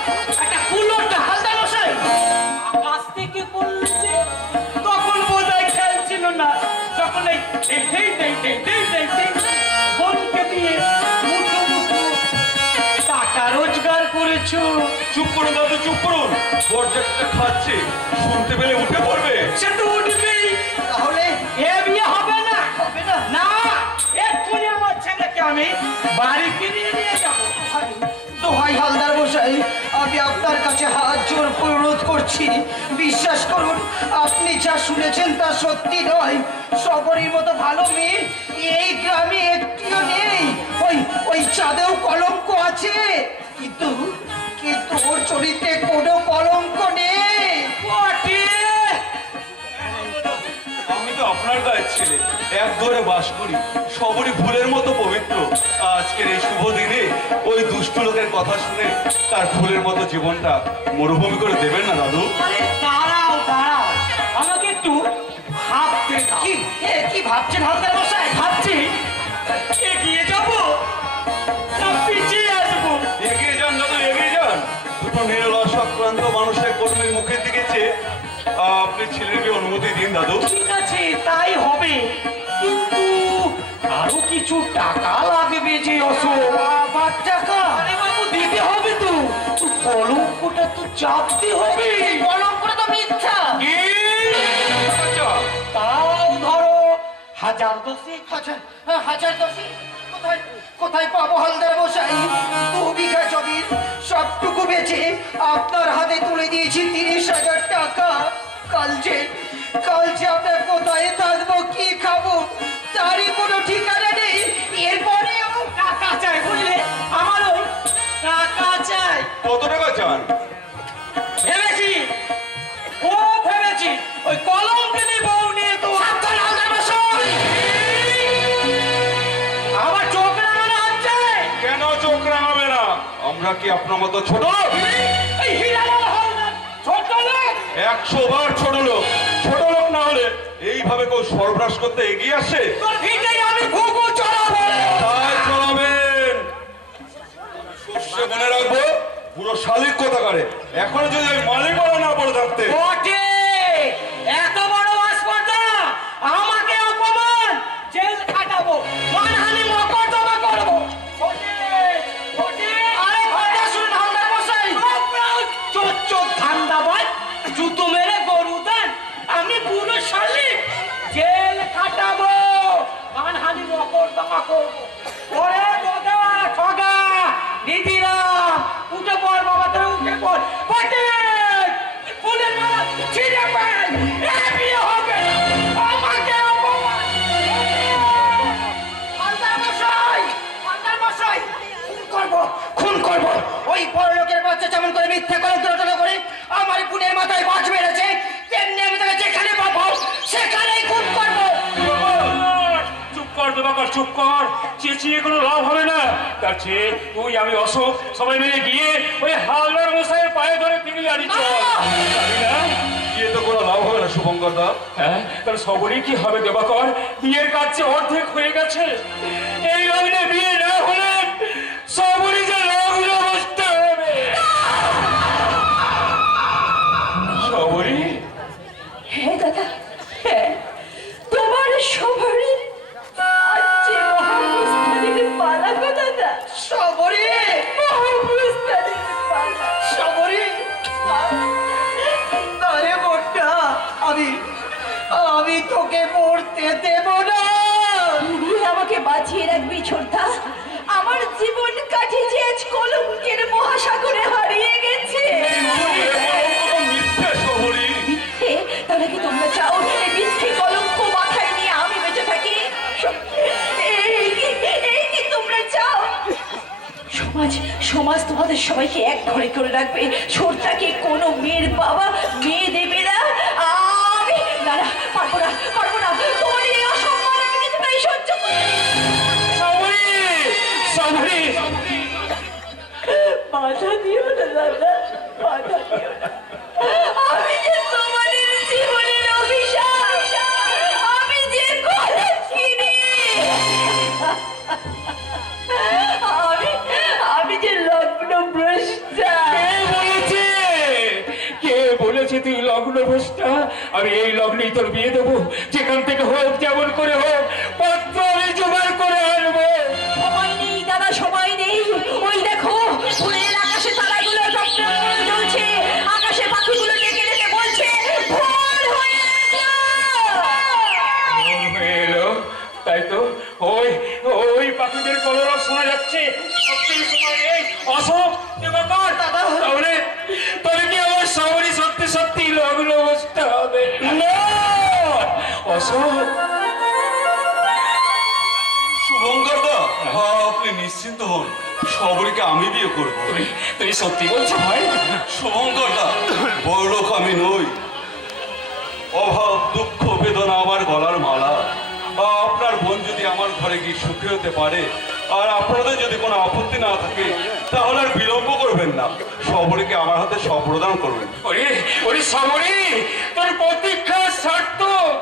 একটা কুলোটা হালদার মশাই আকাশ থেকে পড়ছে, তখন বোধহয় খেয়াল ছিল না, যখন এই বোনকে দিয়ে মুঠো মুঠো টাকা রোজগার করেছো। চুপ করুন দাদু, চুপ করুন। বরযাত্রীটা খাচ্ছে, শুনতে পেলে উঠে পড়বে। সে তো উঠবেই, তাহলে এ বিয়ে হবে না। হবে না? না, এক্ষুনি আমার ছেলেকে আমি বাড়ি ফিরিয়ে নিয়ে যাবো। দোহাই হালদার মশাই, আমি আপনার কাছে হাত জোর অনুরোধ করছি, বিশ্বাস করুন আপনি যা শুনেছেন তা সত্যি নয়। সবরীর মতো ভালো মেয়ে এই গ্রামে একটিও নেই। ওই চাঁদেও কলঙ্ক আছে, কিন্তু ওর চরিত্রে কোনো কলঙ্ক নেই। আমি তো আপনার গায়ে ছেলে এক দুয়ারে বাস করি, সবরই ফুলের মতো পবিত্র। আজকের এই শুভ দিনে ওই দুষ্ট লোকের কথা শুনে তার ফুলের মতো জীবনটা মরুভূমি করে দেবেন না দাদু? আরে দাঁড়াও দাঁড়াও, আমাকে একটু ভাবতে দাও। কি ভাবছেন হালদার মশাই? ভাবছি এগিয়ে যাবো না পিছিয়ে আসবো। এগিয়ে যান দাদু, এগিয়ে যান। দুটো নিরলসাক্রান্ত মানুষের কর্মীর মুখের দিকে চেয়ে আপনি ছেলেকে অনুমতি দিন দাদু। ঠিক আছে, তাই হবে, কিন্তু আরো কিছু টাকা লাগবে যে অশোক। আবার টাকা? আরে বাবু দিতে হবে তো, কলঙ্কটা তো চাপতে হবে। কলঙ্কটা তো মিথ্যা। তাও ধরো 1010। হাজার 10? কোথায় পাবো হালদার মশাই? 2 বিঘা জমির সবটুকু বেচে আপনার হাতে তুলে দিয়েছি 30,000 টাকা। কাল যে আমরা কোথায় থাকবো, কি খাবো, তারই কোনো ঠিকানা নেই। এরপরেও টাকা চাই, বুঝলে? আমার ওই টাকা চাই। কত টাকা চান? ভেবেছি ওই কলঙ্কিনী বউ নিয়ে তো সাবধান হালদার মশাই। আমার চোখ রাঙানো হচ্ছে। কেন চোখ রাঙাবে না? আমরা কি আপনার মতো ছোট লোক? এই হীরালাল হালদার ছোট লোক? 100 বার ছোট লোক। ছোট লোক না হলে এইভাবে কেউ সর্বনাশ করতে এগিয়ে আসে? তোর ভিটেই আমি ঘুঘু চড়াবো। তাই চলাবেন। সে মনে রাখবো, পুরো শালিক কথা করে। এখন যদি ওই মালিক না পড়ে থাকতে। বটে, এত বড় আসপর্দা, আমাকে অপমান, জেল খাটাবো, মানহানি মকদ্দমা করবো। আরে কথা শুনুন হালদার মশাই। চোর ধান্দাবাজ, জুতো মেরে গরু দেন, আমি পুরো শালিক, জেল খাটাবো, মানহানি মকদ্দমা করবো। ওরে বোকা ঠগা দিদিরা, উঠে পড় বাবা, তোরা উঠে পড়। বটে, ফুলের মালা ছিঁড়ে ফেল, এ বিয়ে হবে না, আমাকে অপমান। হালদার মশাই, খুন করবো। ওই বড় লোকের বাচ্চা যেমন করে মিথ্যা কলঙ্ক রটনা করে আমার বোনের মাথায় বাজ মেরেছে, তেমনি আমি তাকে যেখানে পাবো সেখানেই খুন করবো। চুপ কর দেবাকর, চুপ কর। চেঁচিয়ে কোনো লাভ হবে না। তার চেয়ে তুই আমি অশোক সবাই মিলে গিয়ে ওই হালদার মশাইয়ের পায়ে ধরে তিনি জানি গিয়ে তো কোনো লাভ হবে না শুভঙ্কর দা। হ্যাঁ, তাহলে সবরই কি হবে দেবাকর? বিয়ের কাজ যে অর্ধেক হয়ে গেছে। এই লগ্নে বিয়ে না হলে সবরই যে লগ্ন বসতে হবে। সবরই হ্যাঁ দাদা, হ্যাঁ, তোমার সবারই আজ যে মহাপ্রস্থানের পালা গো দাদা। সবরি, মহাপ্রস্থানের পালা। সবরি, আরে বোনটা, আমি তোকে মরতে দেব না। তুই আমাকে বাঁচিয়ে রাখবি ছোটদা। আমার জীবন কাঠি যে আজ কলঙ্কের মহাসাগরে হারিয়ে গেছে। মিথ্যে শহরী। মিথ্যে? তাহলে কি তোমরা চাও এই মিথ্যে কলঙ্ক মাথায় নিয়ে আমি বেঁচে থাকি? এই কি তোমরা চাও? সমাজ তোমাদের সবাইকে এক ঘরে করে রাখবে। ছোটদাকে কোনো মেয়ের বাবা মেয়ে দেবে না। আমি না, পারবো না। তোমাদের এই অসম্মান আমি কিছুতেই সহ্য করতে সবরই বাধা দিও না দাদা, বাধা দিও না। আমি যে তোমাদের জীবনের অভিশাপ, আমি যে করেছি রে। আমি যে লগ্ন ভ্রষ্টা। কে বলেছে তুই লগ্ন ভ্রষ্টা? আমি এই লগ্নেই তোর বিয়ে দেবো, যেখান থেকে হোক, যেমন করে হোক, পাত্র আমি জোগাড় করে আনবো। সময় নেই দাদা, সময় নেই। ওই দেখো ফুলের আকাশে তারাগুলো টপটপ করে জ্বলছে, আকাশে পাখিগুলো ডেকে ডেকে বলছে ভোর হয়ে এলো। তাই তো ওই পাখিদের কলরব শোনা যাচ্ছে। সত্যি সময় নেই। অশোক দেবাকর, তাহলে কি আমার সবরই সত্যি লগ্ন বসতে হবে? না অশোক। শুভঙ্কর দা, আপনি নিশ্চিন্ত হন, সবরীকে আমি বিয়ে করবো। তুই সত্যি বলছো ভাই? শুভঙ্কর দা, বড়লোক আমি নই। অভাব, দুঃখ, বেদনা আমার গলার মালা। বোন যদি আমার ঘরে গিয়ে সুখী হতে পারে, আর আপনাদের যদি কোনো আপত্তি না থাকে, তাহলে আর বিলম্ব করবেন না, সবরীকে আমার হাতে সপ্রদান করবেন। ওরে ওরে সবরী, তোর প্রতীক্ষা সার্থক।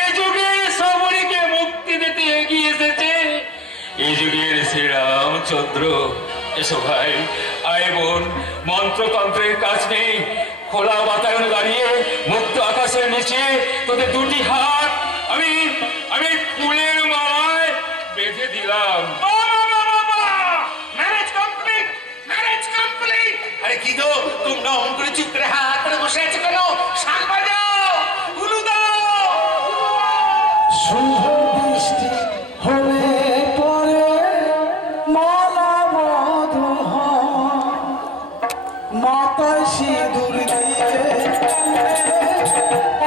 এ যুগে সবরীকে মুক্তি দিতে এগিয়ে এসেছে এই যুগের শ্রীরামচন্দ্র। এসো ভাই, আয় বোন, মন্ত্রতন্ত্রের কাজ নেই। খোলা বাতায়নে দাঁড়িয়ে মুক্ত আকাশের নিচে তোদের দুটি হাত আমি আমি ফুলের মালায় বেঁধে দিলাম। Marriage complete, marriage complete. আরে কি গো, তোমরা অমন করে চুপ করে হাত করে বসে আছো কেন? শাক বাজাও, উলু দাও। শুভ বৃষ্টি হলে পরে মালা মধু হয়, মাথায় সিঁদুর দিয়ে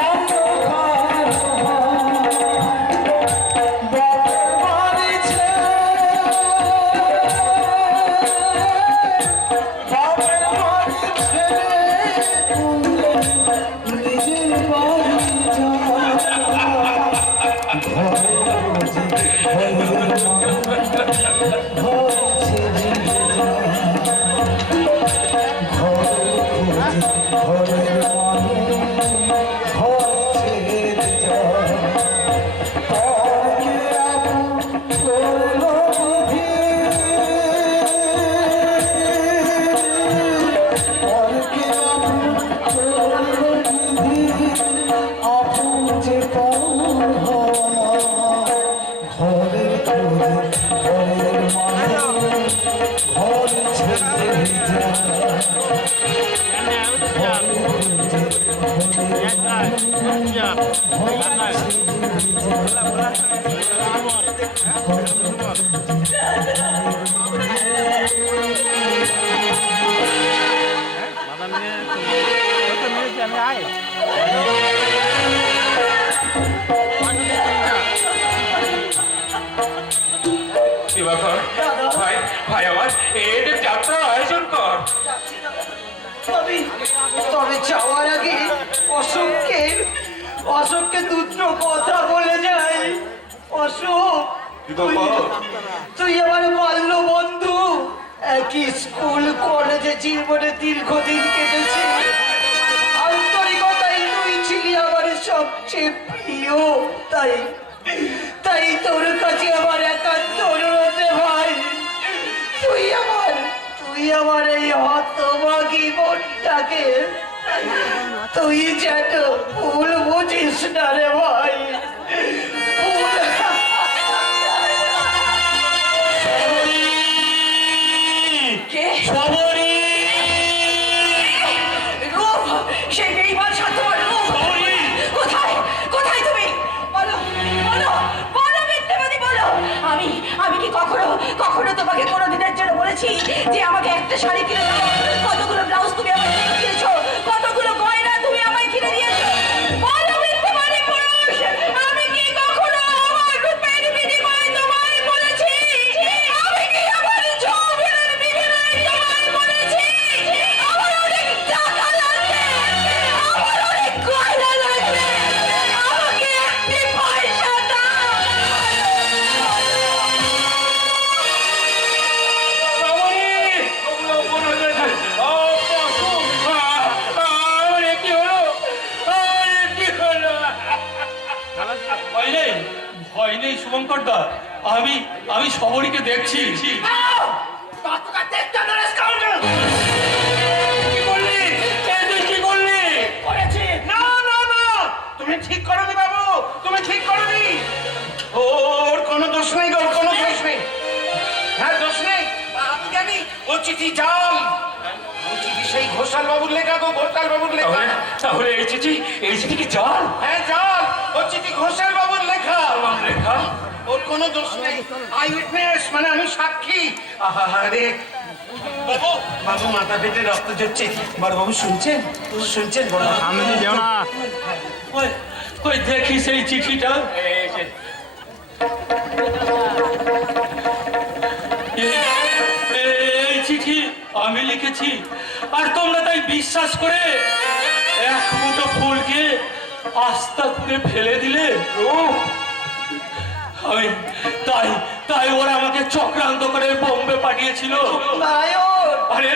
অন্ধকার হয়। বাপের বাড়ি ছেড়ে, বাপের বাড়ি ছেড়ে নিজের বাড়ি যায়। দিবাকর, ভাই ভাই আমার এদের যাত্রার আয়োজন কর। তবে যাওয়ার আগে অশোককে দুটো কথা বলে যাই। অশোক, তুই আমার বাল্য বন্ধু, একই স্কুল কলেজে জীবনে দীর্ঘদিন কেটেছে। আন্তরিকতাই তুই ছিলি আমার সবচেয়ে প্রিয়। তাই তোর কাছে আমার একান্ত অনুরোধ ভাই, তুই আমার এই হতভাগী বোনটাকে তুই যেন ভুল বুঝিস না রে ভাই। কে? রূপ, সেই বেঈমান স্বার্থপর রূপ। কোথায় কোথায় তুমি? বলো বলো বলো, মিথ্যাবাদী বলো। আমি কি কখনো তোমাকে কোনোদিনের জন্য বলেছি যে আমাকে একটা শাড়ি কিনে দাও? কতগুলো ব্লাউজ তুমি আমাকে কিনেছো, কতগুলো গয়না তুমি আমায় কিনে দিয়েছো? বলো মিথ্যাবাদী পুরুষ, আমি কি কখনো আমার রূপের বিনিময়ে তোমায় বলেছি? আমি কি আমার যৌবনের বিনিময়ে তোমায় বলেছি আমার অনেক টাকা লাগবে, আমার অনেক গয়না লাগবে, আমাকে একটি পয়সা দাও? ভয় নেই শুভঙ্কর দা, আমি সবরীকে দেখছি। কি করলি? তুই কি করলি? না না না, তুমি ঠিক করনি বাবু, তুমি ঠিক করনি। ওর কোনো দোষ নেই গো, ওর কোনো দোষ নেই। হ্যাঁ, দোষ নেই, আমি জানি। ও চিঠি জাল, ও চিঠি সেই ঘোষাল বাবুর লেখা গো, ঘোষাল বাবুর লেখা। তাহলে এই চিঠি কি জাল? হ্যাঁ জাল, ও চিঠি ঘোষাল বাবুর লেখা। লেখা? ওর কোনো দোষ নেই। আই উইটনেস, মানে আমি সাক্ষী। আরে বাবু, বাবু মাথা পেটে রক্ত ঝরছে। বড় বাবু শুনছেন? শুনছেন বড় বাবু? সামনে দিয়ে যেও না। ওই দেখি সেই চিঠিটা। এই চিঠি আমি লিখেছি, আর তোমরা তাই বিশ্বাস করে এক মুঠো ফুলকে আস্তা করে ফেলে দিলে। আমি তাই তাই ওরা আমাকে চক্রান্ত করে বোম্বে পাঠিয়েছিল। নারায়ণ, আরে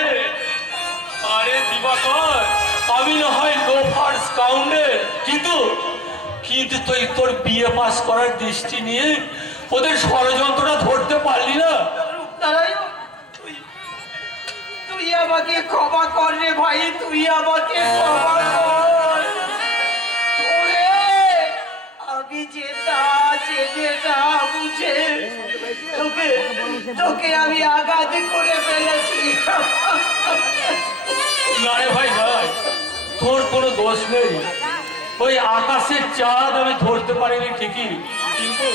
আরে দিবাকর, আমি না হয় লোফার স্কাউন্ডেল, কিন্তু কিন্তু তুই তোর বিয়ে পাস করার দৃষ্টি নিয়ে ওদের ষড়যন্ত্রটা ধরতে পারলি না। নারায়ণ, তুই আমাকে ক্ষমা কর রে ভাই, তুই আমাকে ক্ষমা কর। ওরে, আমি যে না জেনে না বুঝে তোকে তোকে আমি আঘাত করে ফেলেছি। না রে ভাই ভাই, তোর কোনো দোষ নেই। ওই আকাশের চাঁদ আমি ধরতে পারিনি ঠিকই, কিন্তু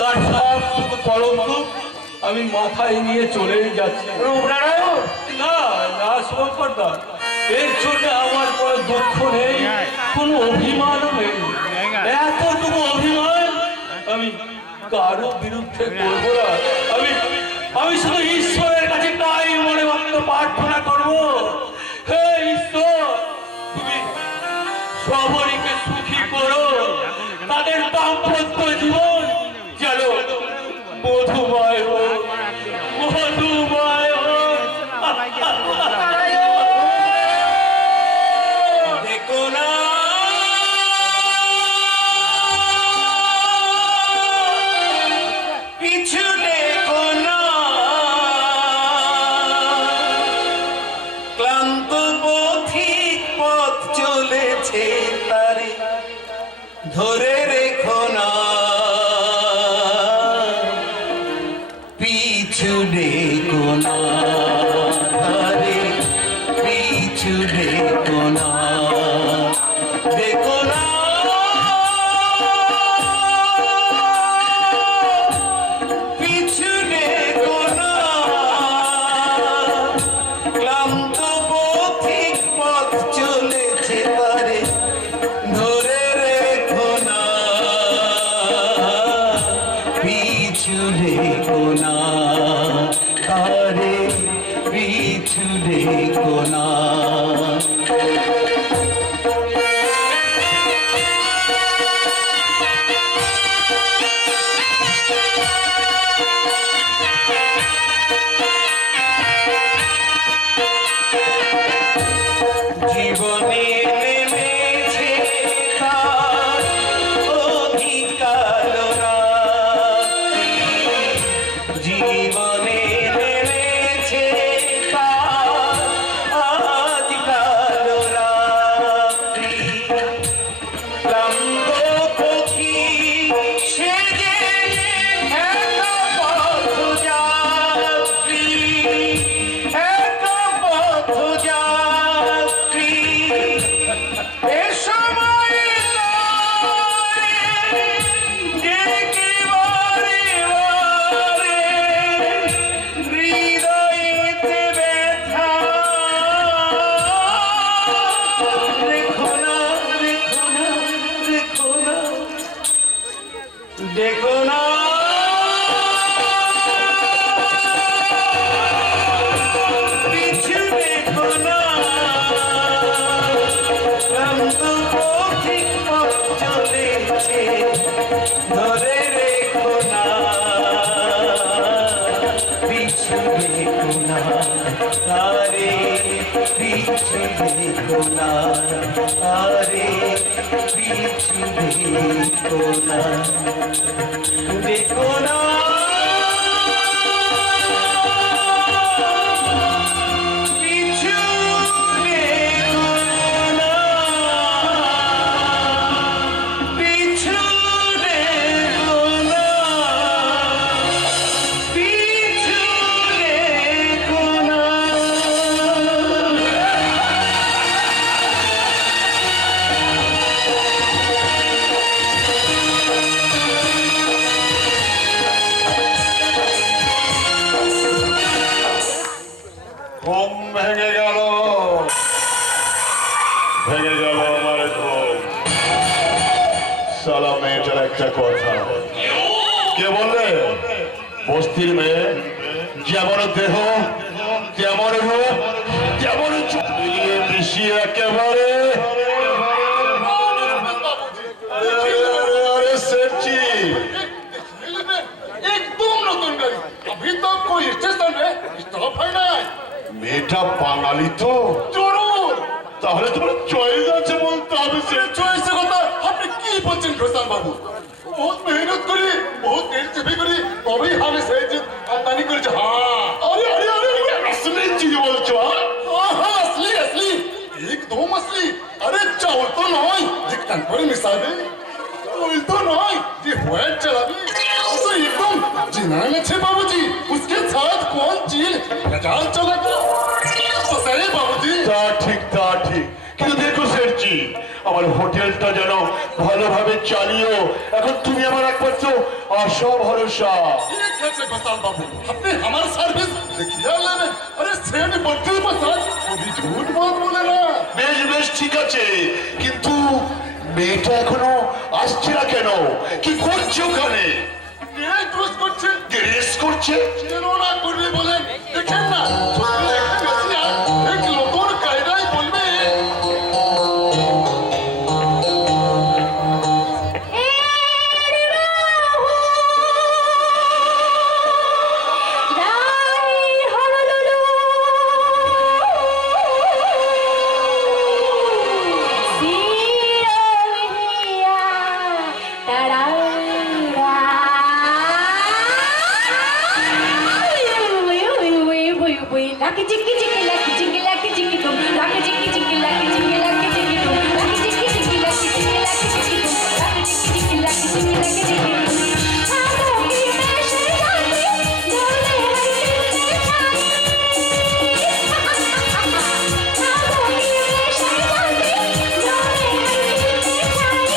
তার সব কলঙ্ক আমি মাথায় নিয়ে চলেই যাচ্ছি। রূপনারায়ণ, না না শুভঙ্কর দা, এর জন্য আমার কোনো দুঃখ নেই, কোনো অভিমানও নেই। এতটুকু অভিমান আমি কারো বিরুদ্ধে করবো না। আমি আমি শুধু ঈশ্বরের কাছে তাই মনে মনে প্রার্থনা করবো, হে ঈশ্বর, তুমি সবরীকে সুখী করো, তাদের দাম্পত্য জীবন যেন মধুময় হোক, মধুময় হোক। দেখো না পিছু দেখো না, ক্লান্ত পথিক পথ চলেছে তারে ধরে রেখো না, পিছু দেখো না তারে, পিছু দেখো না, দেখো না পিছু দেখো না, ক্লান্ত পথিক পথ চলেছে তারে ধরে রেখো না, পিছু দেখো না তারে, পিছু দেখো না। জীবনে নেমেছে তার অধিকার রাত্রি, জীবনে নেমেছে তার অধিকার রাত্রি, ক্লান্ত পথি সে যে একা পথযাত্রী, একা পথযাত্রী, এ সময় তারে ডেকে বারে বারে হৃদয়েতে ব্যথা, রেখো না, রেখো না, রেখো না, দেখো না পিছু দেখো না, ক্লান্ত পথিক পথ চলেছে ধরে রেখো না, পিছু দেখো না তারে, পিছু দেখো না তারে, পিছু দেখো না, দেখো না পিছু দেখো না, পিছু দেখো না, পিছু দেখো না। ঘুম ভেঙে গেল, ভেঙে গেল আমার ঘুম। সালা মেয়েটার একটা কথা, কে বললে? বস্তির মেয়ে, যেমন দেহ তেমন রূপ, তেমন মিলিয়ে মিশিয়ে একেবারে। আরে সেঠজি, মেয়েটা বাঙালি তো জরুর তাহলে তোমার চয়েস আছে বলতে হবে সে চয়েসের কথা আপনি কি বলছেন ঘোষাল বাবু? বহুত মেহনত করি, বহুত তেল চেপে করি, তবেই আমি সেই যে আমদানি করেছি। হ্যাঁ আরে আরে আরে আসলে চিনি বলছো हाँ हाँ असली असली एकदम असली। अरे चावल तो नहीं जे कंपनी मिसा दे ऑयल तो नहीं जे व्हाइट चला दे तो एकदम जिनाने छे बाबूजी उसके साथ कौन चीज भजाल चला था तो सही बाबूजी। তা ঠিক কিন্তু দেখো শেঠজি আমার হোটেলটা যেন ভালোভাবে চালিও এখন তুমি আমার একমাত্র আশা ভরসা ठीक है से गोसाल बाबू अपने हमारे सर्विस देखिए लेने। अरे सेठ बच्चे पसंद वो भी झूठ बात बोले ना। বেশ বেশ ঠিক আছে কিন্তু মেয়েটা এখনো আসছে না কেন কি করছে ওখানে ये ड्रेस করছে গ্রেস করছে কেন না করবে বলেন দেখেন না সত্যি একটা মেসিয়া এক লোকের কায়দায় বলবে Lucky chicky chicky, lucky chicky, lucky chicky, dum. Lucky chicky chicky, lucky chicky, lucky chicky, dum. Lucky chicky chicky, lucky chicky, lucky chicky, dum. Lucky chicky chicky, lucky chicky, lucky chicky, dum. हाथों की mache जाती, डोले हर दिल में छाई। हाथों की mache जाती, डोले हर दिल में छाई।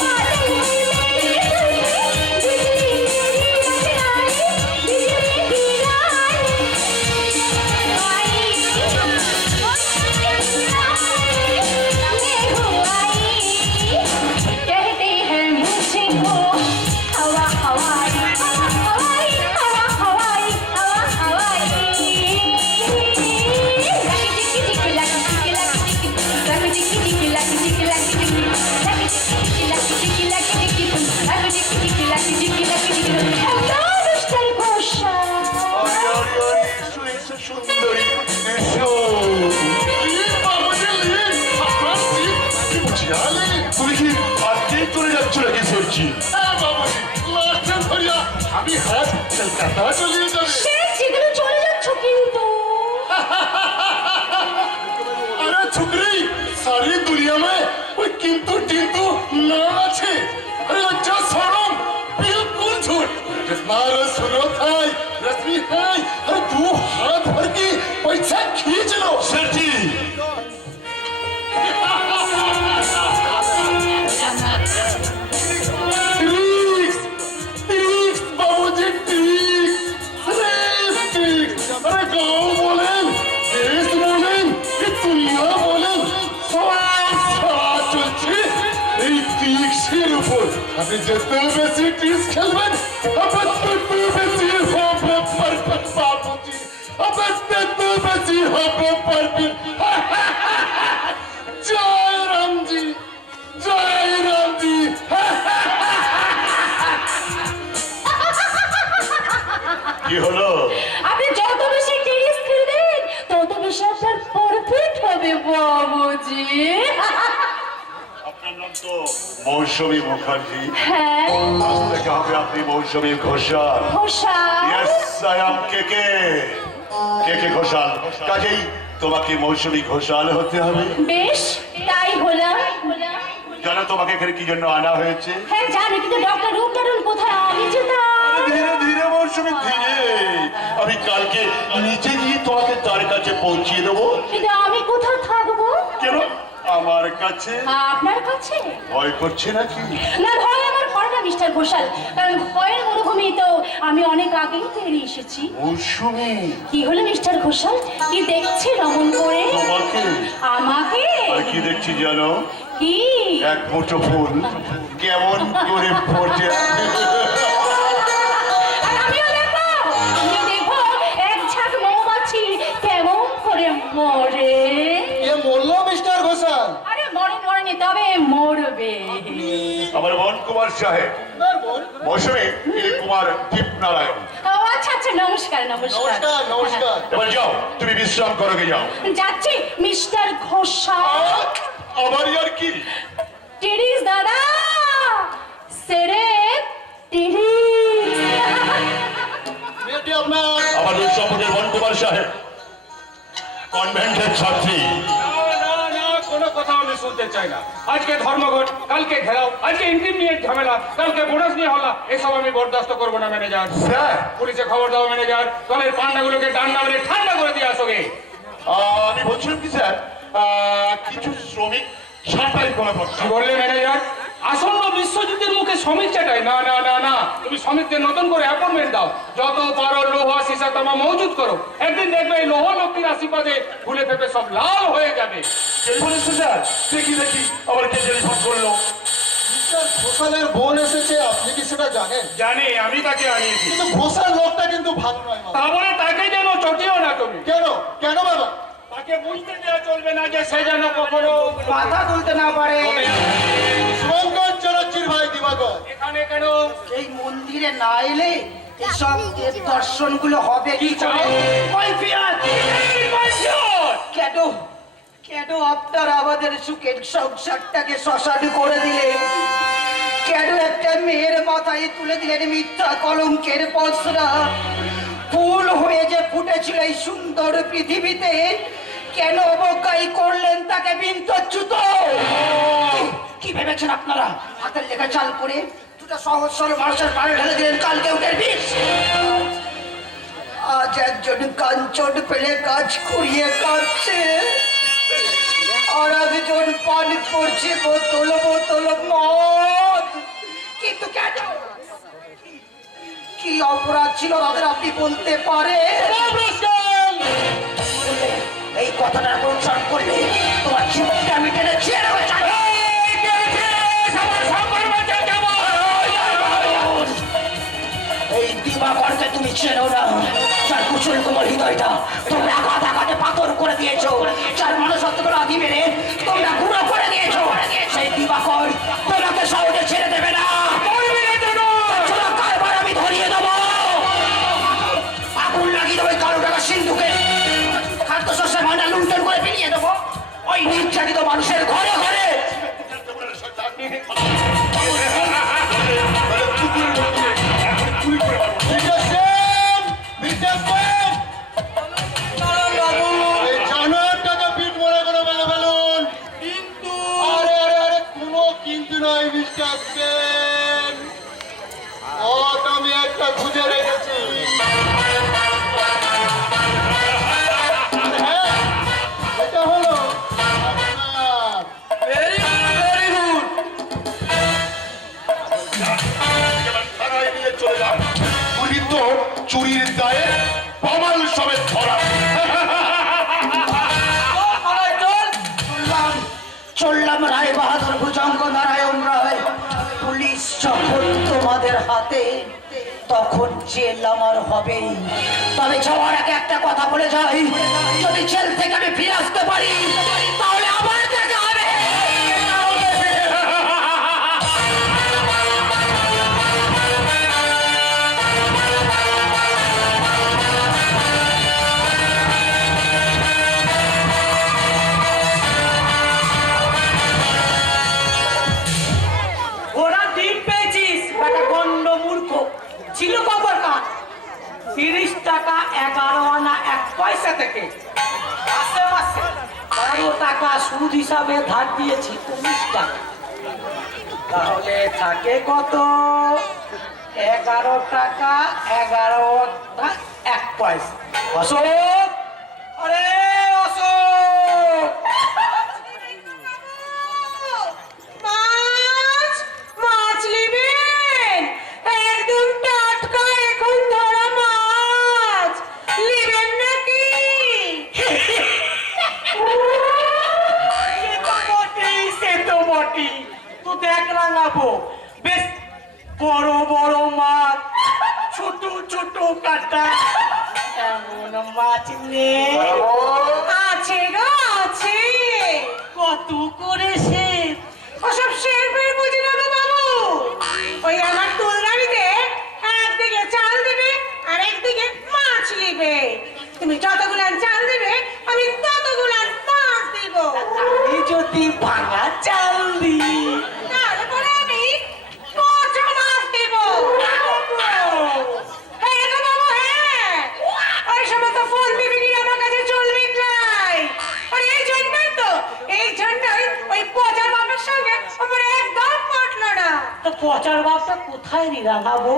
बादल में मेरे दिल में बिजली मेरी टकराई, बिजली गिराई। कहते हैं मुझे हो हवा हवाई हवा हवाई हवा हवाई हवा हवाई लकी चिकी चिकी लकी चिकी लकी चिकी लकी चिकी चिकी लकी चिकी लकी चिकी लकी चिकी लकी चिकी लकी चिकी लकी चिकी लकी चिकी लकी चिकी मिस्टर घोषा আরে আরে আরে এসো এসো সুন্দরী এসো বাবুজি লিন আপনার সিট কি বুঝিয়ালে তুমি কি আজকেই চলে যাচ্ছ নাকি শেঠজি হ্যাঁ বাবুজি লাস্ট ভরিয়া আমি হাত কলকাতা চলে যাবে। সে যেগুলো চলে যাচ্ছ কিন্তু अरे छुकरी सारी दुनिया में कोई किंतु टिंतु ना अच्छे। अरे अच्छा सोनम बिल्कुल झूठ जितना सूरत है रश्मि है अरे तू हाथ भर के पैसा खींच लो। শেঠজি ट्रिक्स ट्रिक्स बाबूजी ट्रिक्स अरे ट्रिक्स अरे गाँव बोलें देश बोलें ये दुनिया बोलें सब सारा चलছে এই ট্রিক্সের উপর। আপনি যত বেশি ট্রিক্স খেলবেন আপনার তত বেশি হবে পারফেক্ট বাবুজি আপনার তত বেশি হবে পারফেক্ট। জয় রামজি জয় রামজি। কি হলো আপনি যত বেশি টেনিস খেলবেন তত বেশি আপনার পারফেক্ট হবে বাবুজি। আপনার নাম তো মৌসুমী মুখার্জি হ্যাঁ আজ থেকে হবে আপনি মৌসুমী ঘোষাল ঘোষা ইয়েস আই এম কেকে কেকে ঘোষাল কাজেই তোমাকে মৌসুমী ঘোষাল হতে হবে বেশ তাই হলাম। জানো তোমাকে এখানে কি জন্য আনা হয়েছে হ্যাঁ জানি কিন্তু ডক্টর রূপনারায়ণ কোথায় আমি যেতাম। ধীরে ধীরে মৌসুমী ধীরে আমি কালকে নিচে গিয়ে তোমাকে তার কাছে পৌঁছিয়ে দেবো কিন্তু আমি কোথায় থাকবো? কেন আমার কাছে আপনার কাছে? ভয় করছে নাকি না ভয় আমার করে না মিস্টার ঘোষাল, কারণ ভয়ের মরুভূমি তো আমি অনেক আগেই পেরিয়ে এসেছি। মৌসুমী কি হলো মিস্টার ঘোষাল, কি দেখছেন অমন করে তোমাকে আমাকে? আর কি দেখছি জানো কি? এক মুঠো ফুল কেমন করে ফোটে আর আমিও দেখবো এক ঝাঁক মৌমাছি কেমন করে মরে। এ মরলো মিস্টার ঘোষাল? আরে মরেনি তবে মরবে। আমার মন কুমার সাহেব মৌসুমী কুমার দীপনারায়ণ। ও আচ্ছা আচ্ছা আচ্ছা নমস্কার নমস্কার নমস্কার নমস্কার। এবার যাও, তুমি বিশ্রাম করো গে যাও। যাচ্ছি মিস্টার ঘোষাল। আবার আর কি? টিরিস দাদা সেরে টিরিস। মেয়েটি আপনার আমাদের সম্পর্কের বন্টুমার সাহেব, কনভেন্টের ছাত্রী। না না কোনো কথা আমি শুনতে চাই না। আজকে ধর্মঘট, কালকে ঘেরাও, আজকে ইনকাম নিয়ে ঝামেলা, কালকে বোনাস নিয়ে হল্লা, এসব আমি বরদাস্ত করবো না ম্যানেজার। স্যার, পুলিশে খবর দাও ম্যানেজার, দলের পান্ডাগুলোকে ডান্ডা মেরে ঠান্ডা করে দিয়ে আসোগে। আমি বলছিলাম কি স্যার, কিছু শ্রমিক ছাঁটাই করা কি দরকার। বললে ম্যানেজার? আসন্ন বিশ্বযুদ্ধের মুখে শ্রমিক চাটাই? না না না না, তুমি শ্রমিকদের নতুন করে অ্যাপয়েন্টমেন্ট দাও, যত পারো লোহা সীসা তামা মজুত করো। একদিন দেখবে এই লোহা লোকটির আশীর্বাদে ফুলে ফেপে সব লাল হয়ে যাবে। কে বলেছে স্যার? দেখি দেখি আবার কে টেলিফোন করলো। মিস্টার ঘোষালের বোন এসেছে, আপনি কি সেটা জানেন? জানি, আমি তাকে আনিয়েছি। কিন্তু ঘোষাল লোকটা কিন্তু ভালো নয় বাবা। তা বলে তাকে যেন চটিও না তুমি। কেন কেন বাবা? তাকে বুঝতে দেওয়া চলবে না যে সে যেন কখনো মাথা তুলতে না পারে। শুভঙ্কর চলচ্চির ভাই দিবাকর। এখানে কেন? এই মন্দিরে না এলে এসব দর্শনগুলো হবে কি করে? কৈফিয়ত! কেন কেন আপনারা আমাদের সুখের সংসারটাকে শ্মশান করে দিলেন? কেন একটা মেয়ের মাথায় তুলে দিলেন মিথ্যা কলঙ্কের পসরা? ফুল হয়ে যে ফুটেছিল এই সুন্দর পৃথিবীতে, কেন অবজ্ঞাই করলেন তাকে বিন্তচ্যুত? কি ভেবেছেন আপনারা? হাতের লেখা চাল করে দুটো সহজ সরল মানুষের প্রাণে ঢেলে দিলেন কালকে উঠের বিষ। আজ একজন কাঞ্চন পেলে কাজ করিয়ে কাঁদছে, আর একজন পান করছে বোতল বোতল মদ। কিন্তু কেন? কি অপরাধ ছিল তাদের আপনি বলতে পারেন? এই কথাটা উচ্চারণ করলে তোমার জীবনটা আমি টেনে ছেড়ে হয়ে যাবে। এই দিবাকরকে তুমি চেনো না, যার কুশল কোমল হৃদয়টা তোমরা আঘাত আঘাতে পাথর করে দিয়েছো, যার মনসত্বগুলো আদি মেরে তোমরা গুঁড়ো করে দিয়েছো, সেই দিবাকর তোমাকে সহজে ছেড়ে দেবে না। চলো কারবার আমি ধরিয়ে দেবো, আগুন লাগিয়ে দেবো কালো টাকা সিন্ধুকে, খাদ্যশস্যের ভান্ডার লুণ্ঠন করে ফিরিয়ে দেবো ওই নির্যাতিত মানুষের ঘরে ঘরে। মিস্টার সেন, মিস্টার সেন, এই জানোয়ার টাকা পিঠ মনে করে ফেলে ফেলুন। আরে আরে আরে, কোনো কিন্তু নয় মিস্টার সেন, আমি একটা খুঁজে রেখেছি। হ্যাঁ, এটা হলো আপনার। থানায় নিয়ে চলে যান। উনি তো চুরির দায়ে প্রমাণ সমেত ধরা। চললাম রায় বাহাদুর ভুজঙ্গ নারায়ণ রায়। পুলিশ যখন তোমাদের হাতে, তখন জেল আমার হবেই। তবে যাওয়ার আগে একটা কথা বলে যাই, যদি জেল থেকে আমি ফিরে আসতে পারি তাহলে আবার দেখা হবে। ওরা ডিম পেয়েছিস একটা গন্ড মূর্খ ছিল কবর কাঠ 30 টাকা 11 আনা 1 পয়সা থেকে মাসে মাসে 12 টাকা সুদ হিসাবে ধার দিয়েছি 19 টাকা, তাহলে থাকে কত? 11 টাকা 11 আনা 1 পয়সা। অশোক, আরে অশোক, মাছ মাছ নেবেন? একদম টাটকা এখন ধরা মাছ নেবেন নাকি? সে তো বটেই, তো দেখ রাঙাবো বেশ বড় বড় মাছ, ছোট ছোট কাটা, এমন মাছ নেই? আছে গো আছে। কত করে সে? ওসব শেরপের বুঝি না গো বাবু। ওই আমার তুলদারিতে একদিকে চাল দেবে আর একদিকে তুমি যতগুলো চাল দেবে আমি ততগুলো মাছ দিব। আমি যদি ভাঙা চাল দিই তারপরে আমি পচা মাছ দিব। হ্যাঁ গো বাবু, হ্যাঁ, ওই সমস্ত ফুল বিক্রি আমার কাছে চলবে নাই। আর এই জন্যই ওই পচার বাপের সঙ্গে আমার একদম পটলো না। তো পচার বাপটা কোথায় রাঙাবো?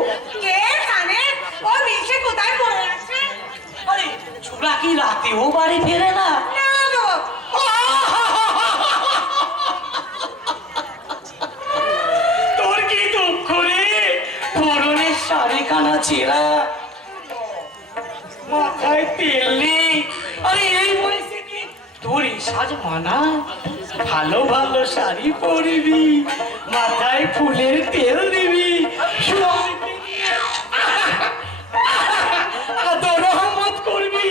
কে জানে ও মিশে কোথায় পড়ে আছে। আরে ছোড়া কি রাতেও বাড়ি ফেরে না? না গো, তোর কি দুঃখ রে? পরনের শাড়ি কানা ছেঁড়া, মাথায় তেল নেই। আরে এই বয়সে কি তোর এই সাজ মানা? ভালো ভালো শাড়ি পরবি, মাথায় ফুলের তেল দিবি, স্বামীকে নিয়ে আদর রহমত করবি।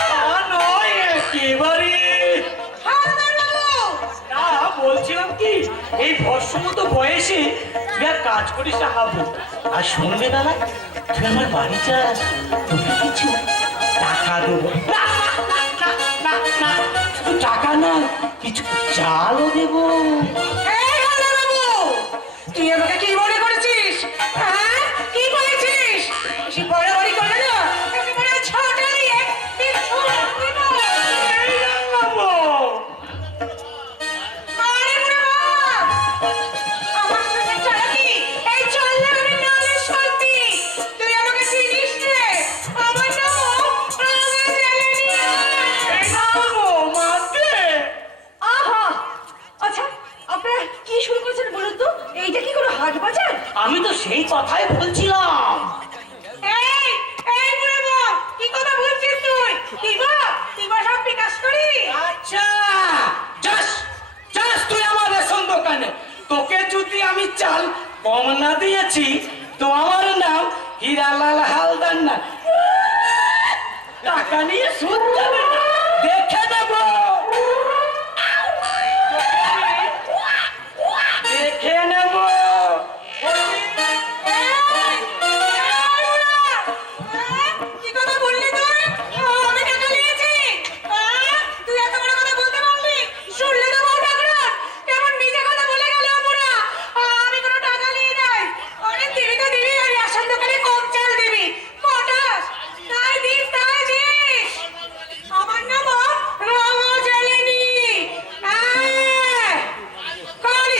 তা নয় একেবারে। হালদার বাবু, না, বলছিলাম কি এই ভর্ষমতো বয়সে তুই আর কাজ করিস না হাবু। আর শুনবে দাদা, তুই আমার বাড়ি যাস, তোকে কিছু টাকা দেবো। না, না, না, না, না, না, শুধু টাকা না, কিছু চালও দেবো। এই হালদার বাবু, তুই আমাকে কি মনে করেছিস? হ্যাঁ, কি বলেছিস? বেশি বড়াবড়ি করলে না একেবারে ছোট নিয়ে পিছু রাখবো। এই রাঙাবো। আরে বুড়ো বাপ, আমার সঙ্গে চালাকি, এই চললে আমি নালিশ করতি। তুই আমাকে চিনিস রে? আমার নাম রাঙা জেলেনিয়া। এই রাঙাবো, মারতে। আহা, আচ্ছা আপনারা কি শুরু করেছেন বলুন তো? এইটা কি কোনো হাট বাজার? আমি তো সেই কথাই বলছিলাম। এই, এই বুড়ো বাপ, কি কথা বলছিস তুই? তুই বা সব বিকাশ করি? আচ্ছা, যাস যাস তুই আমার রেশন দোকানে। তোকে যদি আমি চাল কম না দিয়েছি তো আমার নাম হীরালাল হালদার না। টাকা নিয়ে সুদ যাবে না, দেখে নেব, দেখে নেব। কি কথা বললি তুই? আমি টাকা নিয়েছি? তুই এত বড় কথা বলতে পারলি? শুনলে তো বউ ঠাকুরন কেমন নিজে কথা বলে গেল বুড়া। আমি কোনো টাকা নিই নাই। আরে দিবি তো দিবি, ওই রেশন দোকানে কম চাল দিবি। পটাশ, তাই দিস, তাই দিস। আমার নাম রাঙা জেলেনি। কালই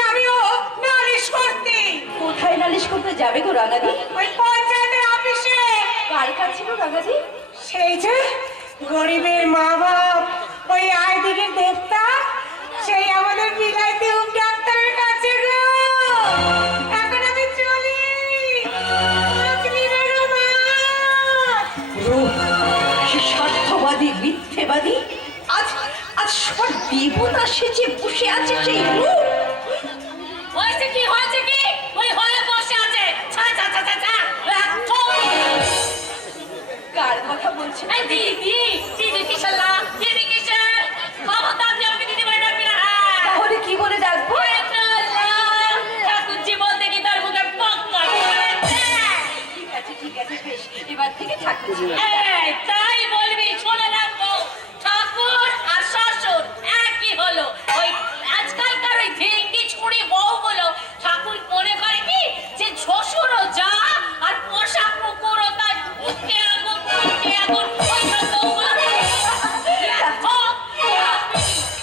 যাবিও নালিশ করতে। কোথায় নালিশ করতে যাবে গো রাঙাদি? ওই পঞ্চায়েতের অফিসে। কার কাছে গো রাঙাদি? সেই যে গরিবের মা বাপ, ওই আয় দিকের দেবতা, সেই আমাদের বিলাইতে ডাক্তারের কাছে গো। এখন আমি চলি। মাছ নিবে গো, মাছ। সে স্বার্থবাদী, মিথ্যেবাদী, আজ আজ সবার দেবতা সেজে বসে আছে সেই রূপ। হয়েছে কি ওই হয়ে বসে আছে। ছা ছা ছা ছা ছা, কার কথা বলছেন? এই দিদি কিসের লা? দিদি কিসের? খবরদার যে আপনি দিদি ভাই ডাকবি না। তাহলে কি বলে ডাকবো? ঠাকুরজি বলতে কি তার মুখে পক্কা করেছে? ঠিক আছে বেশ, এবার থেকে থাকছি। এই, তাই বলবি, শুনে রাখবো, ঠাকুর আর শ্বশুর একই হলো। ওই আজকালকার ওই ভেঙ্গি ছুরি বউগুলো ঠাকুর মনে করে কি যে শ্বশুরও যা আর পোশাক কুকুরও তাই। উঠকে আগুন ওই সব বউগুলো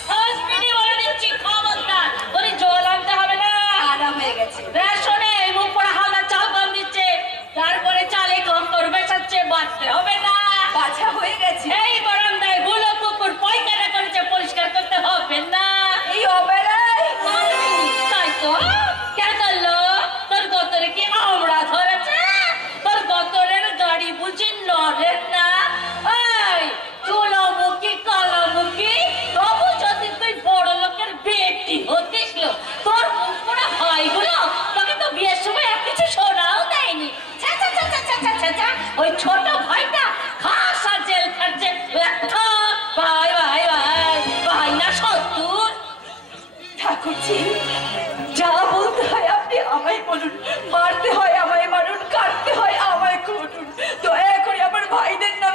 হসপিটালে বলে দিচ্ছি, খবরদার বলি জল আনতে হবে না। আরাম হয়ে গেছে। রেশনে মুখ পড়া হালদার চাল কম দিচ্ছে, তারপরে চালে কম করে বেচাচ্ছে, বাঁচতে হবে না। বাছা হয়ে গেছে। এই বারান্দায় গুলো কুকুর পায়খানা করেছে, পরিষ্কার করতে হবে না। এই অবেলায় তাই তো, কেন ধরলো? তোর গতরে কি আমরা ধরেছে? তোর গতরের গাড়ি বুঝি নড়ে না? এই চুলামুখী কালামুখী, তবু যদি তুই বড় লোকের বেটি হতিস, তোর মুখ পড়া ভাইগুলো তোকে তো বিয়ের সময় আর কিছু শোনাও দেয়নি। ছা ছা ছা ছা ছা ছা ছা, ওই ছোট ভাইটা খাস আর জেল খাটছে। ভাই ভাই ভাই ভাই না সত্তর। ঠাকুরজি, যা বলতে হয় আপনি আমায় বলুন, মারতে হয় আমায় মারুন, কাটতে হয় আমায় করুন, দয়া করে আমার ভাইদের না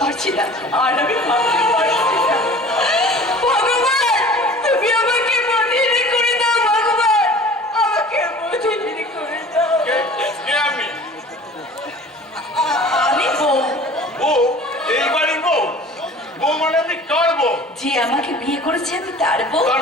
পারছি না আর আমি ভাবতে পারছি না। ভগবান তুমি আমাকে মনে করে দাও, ভগবান আমাকে মনে করে দাও। আমি আমি বউ, বউ, এই বাড়ির বউ? বউ মানে আমি কার বউ? যে আমাকে বিয়ে করেছে আমি তার বউ। তার